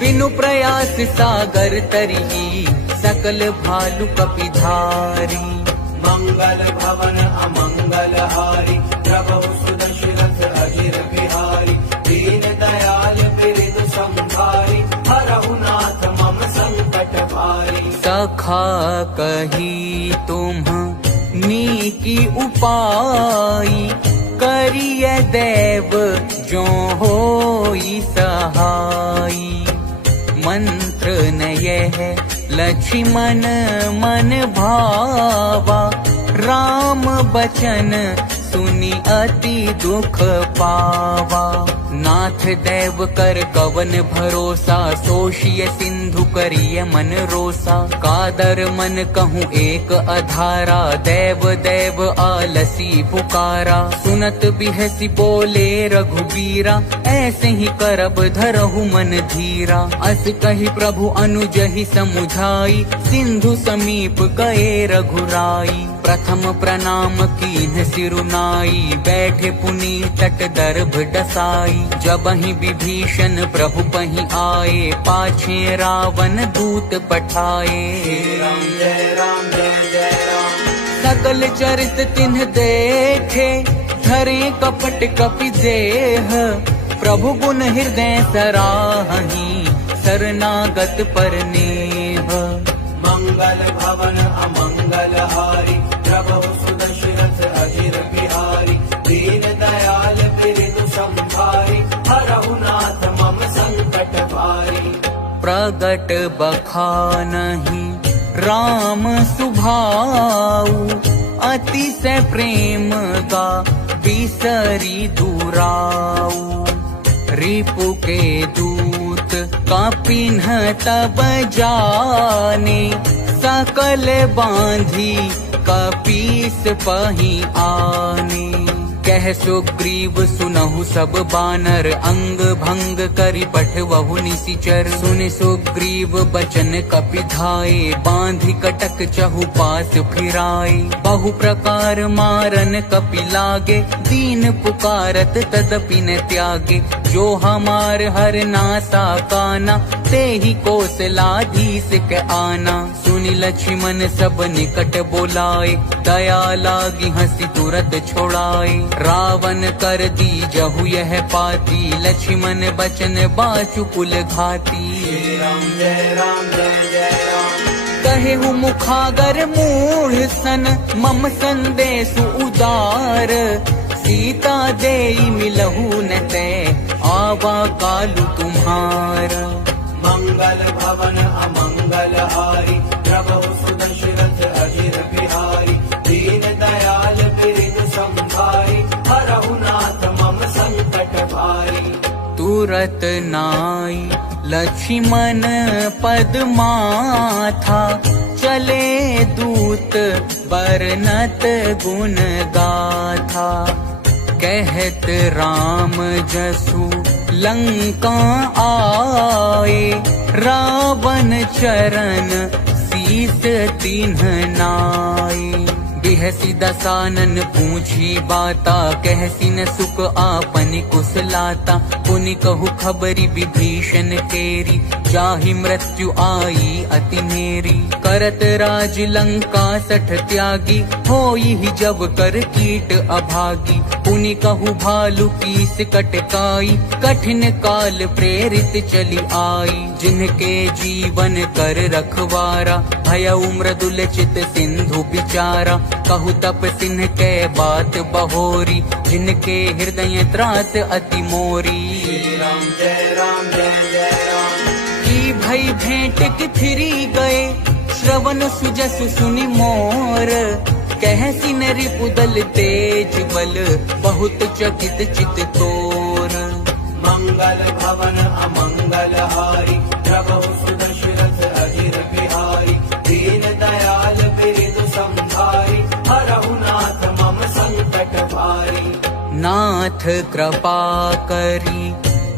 बिनु प्रयास सागर तरी सकल भालु कपिधारी। मंगल भवन अमंगल हारी प्रभु सुदशरथ अजिर बिहारी। दीन दयाल बिरद संभारी हरहु नाथ मम संकट भारी। सखा कही तुम नीकी उपाई करिय देव जो होई सहाई। मंत्र न यह लक्ष्मण मन भावा। राम बचन सुनि अति दुख पावा। नाथ देव कर कवन भरोसा सोषिय सिंधु करिय मन रोसा। कादर मन कहूँ एक अधारा देव देव आलसी पुकारा। सुनत बिहसी बोले रघुबीरा ऐसे ही करब धरहु मन धीरा। अस कही प्रभु अनुजहि समुझाई सिंधु समीप गए रघुराई। प्रथम प्रणाम कीन्ह सिरुनाई बैठे पुनि तट दर्भ डसाई। जबहि विभीषण प्रभु पहि आए पाछे रावण दूत पठाए। राम जय जय राम। सकल चरित तिन्ह देखे धरे कपट कपि देह। प्रभु गुण हृदय सराहहि शरणागत पर नेह। मंगल भवन अमंगल हारी प्रभु सुदशरथ अजिर बिहारी। दीन दयाल बिरदु संभारी हरहु नाथ मम संकट भारी। प्रगट बखानहि राम सुभाऊ अतिशय प्रेम गा बिसरी दुराऊ। रिपु के दूत कापिन्ह तब जाने सकल बांधी कपीस पही आने। कह सुग्रीव सुनहु सब बानर अंग भंग करि पठवहु निशिचर। सुनि सुग्रीव बचन कपि धाये बांधि कटक चहु पास फिराए। बहु प्रकार मारन कपि लागे दीन पुकारत तदपि न त्यागे। जो हमार हर नासा काना ते ही कौशलाधीश के आना। सुनि लक्ष्मण सब निकट बोलाए दया लागी हंसी तुरत छोड़ाए। रावण कर दी जहु यह पाती लक्ष्मण बचन बाचु कुल घाती। राम जय जय राम। कहे हु मुखागर मूढ़ सन मम संदेश उदार। सीता देई मिलहु न ते आवा कालु तुम्हारा। मंगल भवन अमंगल हारी प्रभु सुदशरथ अजिर बिहारी। दीन दयाल बिरद संभारी हरहु नाथ मम संकट भारी। तुरत नाई लक्ष्मण पद माथा चले दूत बरनत गुण गाथा। कहत राम जसु लंका आए रावण चरण शीस तिन्ह नाए। बिहसी दसानन पूछी बाता कहसी न सुख आपनि कुशलाता। पुनि कहु खबरी विभीषण केरी जाहि मृत्यु आई अति मेरी। करत राज लंका सठ त्यागी होई ही जब कर कीट अभागी। पुनि कहु भालु कीस कटकाई, कठिन काल प्रेरित चली आई। जिनके जीवन कर रखवारा, भयउ मृदुल चित सिंधु बिचारा। कहु तप सिन्ह के बात बहोरी, जिनके हृदय त्रास अति मोरी। श्री राम जय राम जय जय राम। की भई भेंट कि फिरी गए, श्रवण सुजसु सुनि मोर। कहसी नरि पुदल तेज बल, बहुत चकित चित तोर। मंगल भवन अमंगल हारी, प्रभु सुदशरथ अजिर बिहारी। दीन दयाल बिरदु संभारी, हरहु नाथ मम संकट भारी। नाथ कृपा करी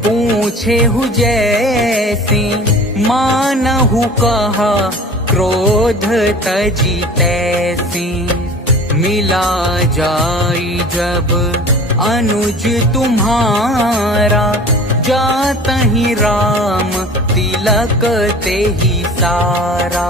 पूछे हु जैसे, मानहु कहा क्रोध तजी तैसे। मिला जाई जब अनुज तुम्हारा, जातहि राम तिलक तेहि सारा।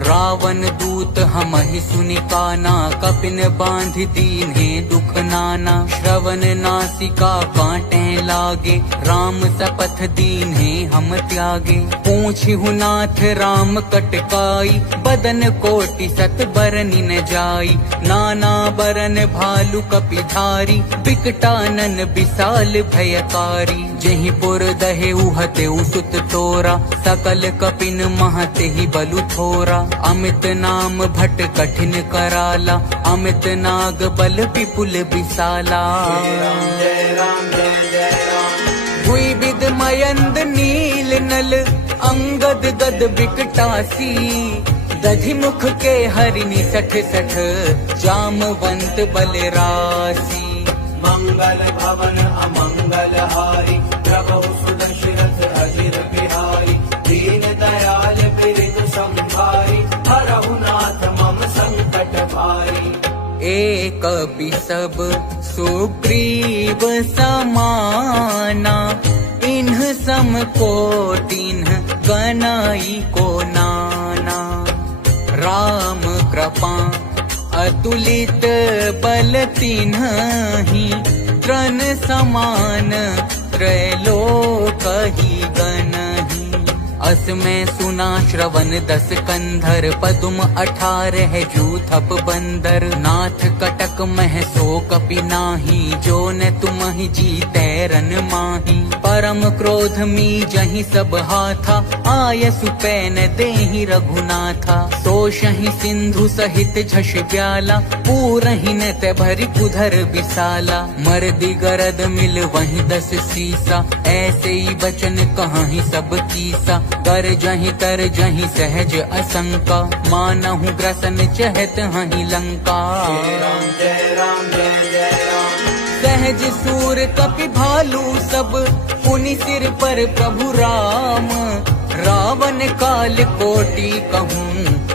रावण दूत हमहि सुनि काना, कपिन बांध दीन्हे दुख नाना। श्रवण नासिका काटे लागे, राम सपथ दीन्हे हम त्यागे। पूछिहु नाथ राम कटकाई, बदन कोटि सत बरनि न जाई। नाना बरन भालु कपिधारी, बिकटानन विशाल भयकारी। जेहि पुर दहे उहते उसुत तोरा, सकल कपिन महते ही बलु थोरा। अमित नाम भट कठिन कराला, अमित नाग बल विपुल विशाला। श्री राम जय राम जय जय राम। हुई विद मयंद नील नल, अंगद गद बिकटासी। दधि मुख के हरिनि सठ सठ, जामवंत बलरासी। मंगल भवन अमंगल हारी, प्रभु सुदशरथ अजिर बिहारी। दीन दयाल बिरदु संभारी, हरहु नाथ मम संकट भारी। एक बिसब सुग्रीव समाना, इन्ह सम कोटिन्ह गनाई को नाना। राम कृपा अतुलित बल तिन्हि, तृण समान त्रैलोक ही गनहि। अस में सुना श्रवण 10 कंधर, पदुम 18 जूथप बंदर। नाथ कटक मह सो कपि नाही, जो न तुमहि जीतै रन माही। परम क्रोध मी जहि सब हाथा, आय सुपैन देहि रघुनाथा। सोषहि सिंधु सहित झष ब्याला, पूरहि न ते भरि कुधर विसाला। मर्दि गरद मिल वहीं 10 सीसा, ऐसे ही बचन कहाहि सब कीसा। कर जहीं तर जहीं सहज असंका, मानहु ग्रसन चहत हहीं लंका। श्री राम जय राम जय जय राम। सहज सूर कपि भालू सब, पुनि सिर पर प्रभु राम। रावण काल कोटि कहूँ,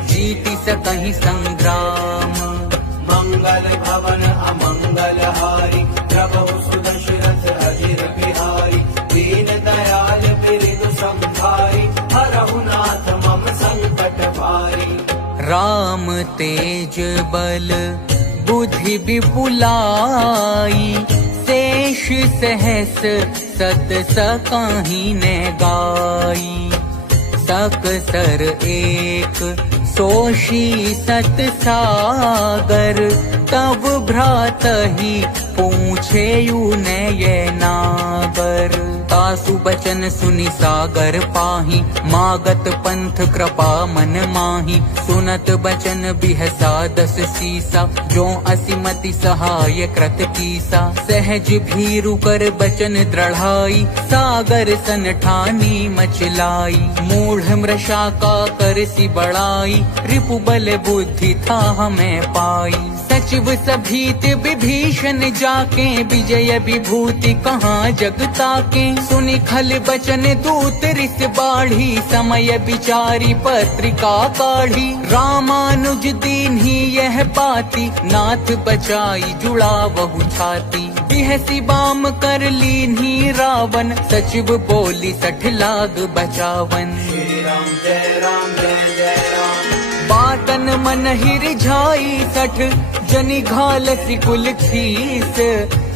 जीति सकहि संग्राम। मंगल भवन अमंगल हारी, प्रभु सुदशरथ अजिर बिहारी। दीन दयाल बिरदु संभारी, हरहु नाथ मम संकट भारी। राम तेज बल बुद्धि विपुलाई, शेष सहस सत सकाहि न गाई। सक सर एक सोशी सत सागर, तब भ्रातहि पूछेयु नय नागर। तासु बचन सुनि सागर पाही, मागत पंथ कृपा मन माही। सुनत बचन बिहसा 10 सीसा, जो असिमति सहाय कृत कीसा। सहज भीरु कर बचन दृढ़ाई, सागर सन ठानी मचलाई। मूढ़ मृषा का कर सी बड़ाई, रिपु बल बुद्धि था हमें पाई। सचिव सभीत विभीषण जाके, विजय विभूति कहाँ जगता के। सुनि खल बचन दूत रिस बाढ़ी, समय विचारी पत्रिका काढ़ी। रामानुज दीन्ही यह पाती, नाथ बचाई जुड़ा बहु छाती। बिहसी बाम कर लीन्ही रावण, सचिव बोली 60 लाग बचावन। श्री राम जय राम जय जय राम। बातन मन ही रिझाई 60, जनि घाल सिकुल खीस।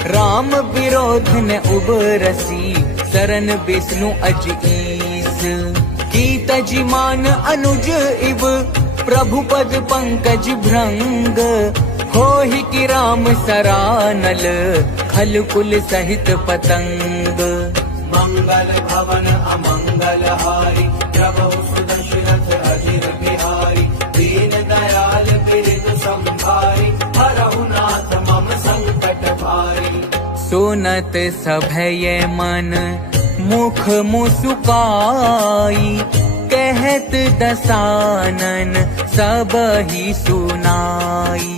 राम विरोध न उबरसी, सरन विष्णु अज ईस। की तजिमान अनुज इव, प्रभु पद पंकज भृंग। होहि कि राम सरानल, खल कुल सहित पतंग। मंगल भवन अमंगल हारी, प्रभु सुदशरथ अजिर बिहारी। दीन दयाल बिरद संभारी, हरहु नाथ मम संकट भारी। सुनत सभय मन मुख मुसुकाई, कहत दसानन सब ही सुनाई।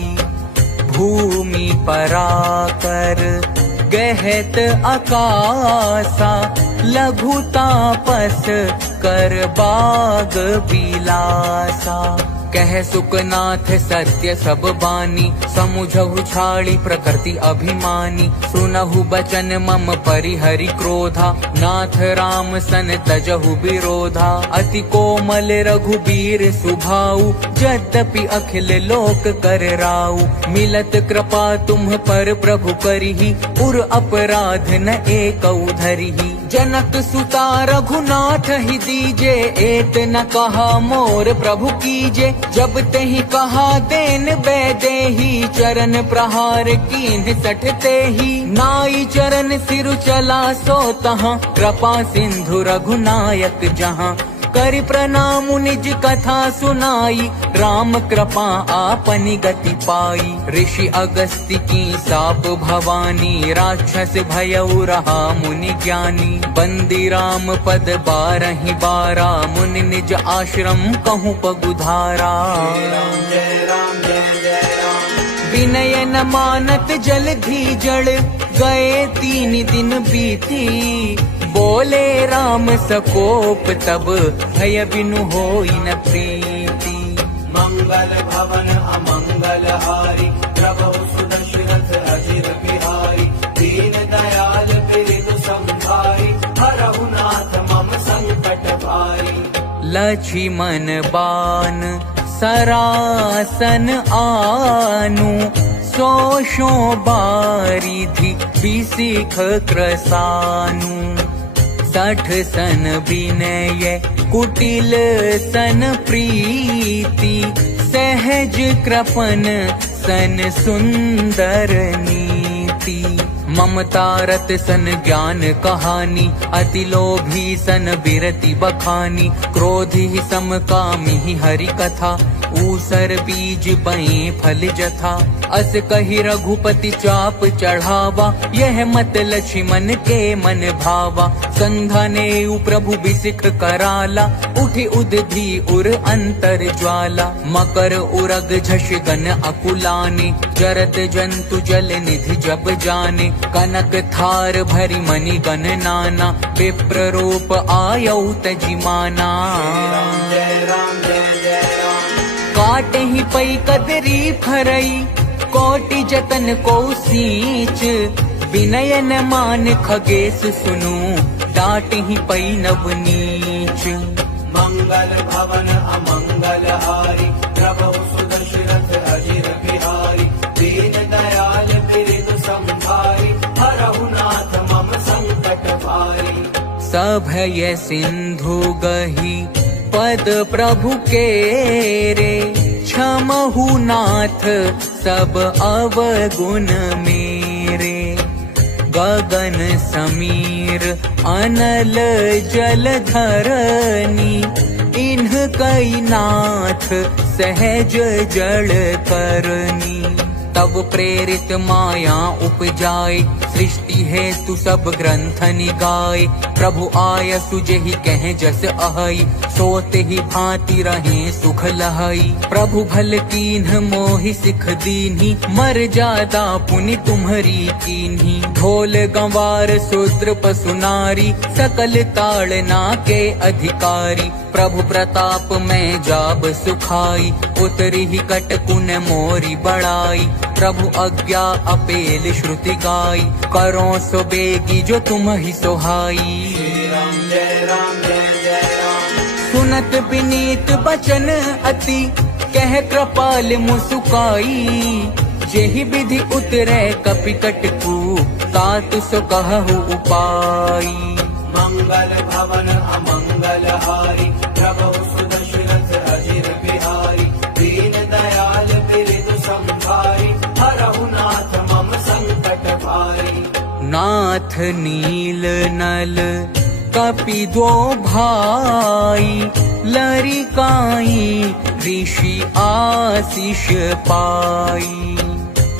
भूमि पराकर गहत आकाशा, लघु तापस कर बाग बिलासा। कह सुखनाथ सत्य सब बानी, समुझहु छाड़ी प्रकृति अभिमानी। सुनहु बचन मम परिहरि क्रोधा, नाथ राम सन तजहु विरोधा। अति कोमल रघुबीर सुभाऊ, यद्यपि अखिल लोक कर राऊ। मिलत कृपा तुम पर प्रभु करिहि, उर अपराध न एकउ धरिहि। जनक सुता रघुनाथ ही दीजे, एत न कहा मोर प्रभु कीजे। जब तेहि कहा देन बैदेही, चरण प्रहार कीन्ह सठते ही। नाई चरण सिरु चला सो तहाँ, कृपा सिंधु रघुनायक जहाँ। करि प्रणाम निज कथा सुनाई, राम कृपा आपनि गति पाई। ऋषि अगस्त्य की साप भवानी, राक्षस भयउ रहा मुनि ज्ञानी। बंदी राम पद बारहि बारा, मुनि निज आश्रम कहूँ पगुधारा। जय राम जय जय राम। विनय न मानत जलधि जड़, गए 3 दिन बीती। बोले राम सकोप तब, भय बिनु होई न प्रीति। मंगल भवन अमंगल हारी, प्रभु सुदशरथ अजिर बिहारी। दीन दयाल बिरद संभारी, हरहु नाथ मम संकट भारी। लक्ष्मण बान सरासन आनु, सोषो बारिधि बिसिख क्रसानु। 60 सन विनय कुटिल सन प्रीति, सहज कृपन सन सुंदर नीति। ममता रत सन ज्ञान कहानी, अति लोभी सन बिरति बखानी। क्रोधि सम कामी हरि कथा, ऊसर बीज बए फल जथा। अस कहि रघुपति चाप चढ़ावा, यह मत लक्ष्मण के मन भावा। संधने प्रभु बिसिख कराला, उठि उदधि उर अंतर ज्वाला। मकर उरग झष गन अकुलाने, जरत जंतु जल निधि जब जाने। कनक थार भरि मनि गण नाना, विप्र रूप आयौ तजिमाना। जय राम जय जय राम। काटहि पै कदरी फरई, कोटि जतन को सींच। विनय न मान खगेश सुनु, डांटहि पै नव नीच। मंगल भवन अमंगल हारी, प्रभु सुदशरथ अजिर बिहारी। दीन दयाल बिरद संभारी, हरहु नाथ मम संकट भारी। सभय सिंधु गहि पद प्रभु के रे, क्षमहु नाथ सब अवगुण मेरे। गगन समीर अनल जल धरनी, इन्ह कई नाथ सहज जड़ करनी। तब प्रेरित माया उपजाए, सृष्टि हेतु सब ग्रंथ निगाए। प्रभु आय सुजहि कह जस अहई, सोते ही भांति रहे सुख लहई। प्रभु भल कीन्ह मोहि सिख दीन्ही, मर जादा पुनि तुम्हरी कीन्ही। ढोल गंवार शूद्र पशु नारी, सकल ताड़ना के अधिकारी। प्रभु प्रताप में जाब सुखाई, उतरी ही कट कुन मोरी बड़ाई। प्रभु आज्ञा अपेल श्रुति गाई, करो सो बेगी जो तुम ही सोहाई। राम जय राम जय जय राम। सुनत विनीत बचन अति, कह कृपाल मुसुकाई। जेहि विधि उतरे कपिकट कू तात सो कहु उपाई। मंगल भवन अमंगल हारी प्रभु सुदशरथ अजिर बिहारी दीन दयाल बिरदु संभारी हरहु नाथ मम संकट भारी। नाथ नील नल कपि दो भाई लरिकाई ऋषि आशीष पाई।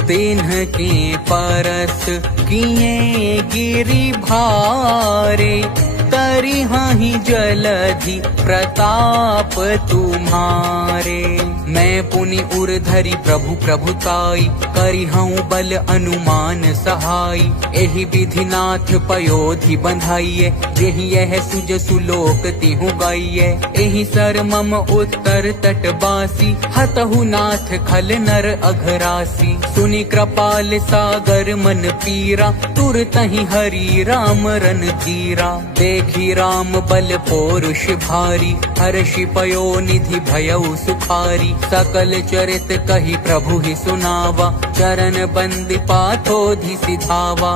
तिन्ह के परस किए गिरि भारे तरिहाहि जलधि प्रताप तुम्हारे। मैं पुनि उर धरि प्रभु प्रभुताई करिहऊँ बल अनुमान सहाय। एहि विधि नाथ पयोधि बंधाइए जेहि यह सुज सुलोक तिहु गाइए। एहि सर मम उत्तर तटबासी हतहु नाथ खल नर अघरासी। सुनि कृपाल सागर मन पीरा तुरतहि हरि राम रन धीरा। देखी राम बल पौरुष भारी हर्षि पयो निधि भयउ सुखारी। सकल चरित कही प्रभु ही सुनावा चरण बंदी पाथोधि सिधावा।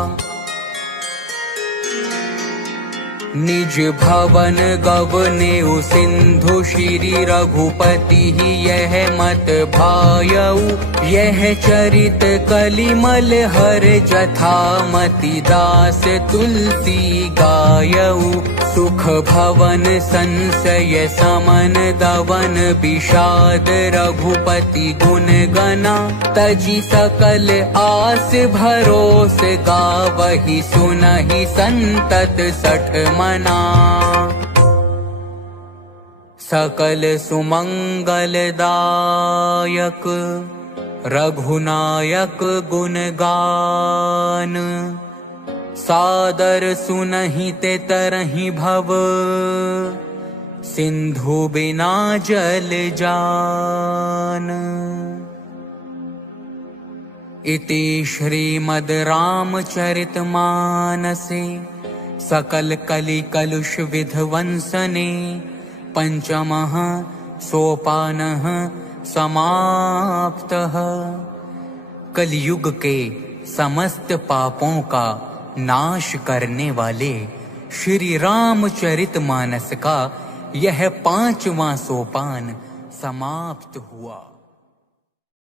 निज भवन गवनेउ सिंधु श्री रघुपति ही यह मत भायऊ। यह चरित कलिमल हर जथा मति दास तुलसी गायऊ। सुख भवन संशय समन दवन विषाद रघुपति गुण गना। तजी सकल आस भरोस गावहि सुनहि संतत सठ मना। सकल सुमंगल दायक रघुनायक गुण गान। सादर सुनहि ते तरहि भव सिंधु बिना जल जान। इति श्रीमद् रामचरित मानसे सकल कलि कलुष विध्वंसने पंचमः सोपानः समाप्तः। कलयुग के समस्त पापों का नाश करने वाले श्री रामचरित मानस का यह 5वां सोपान समाप्त हुआ।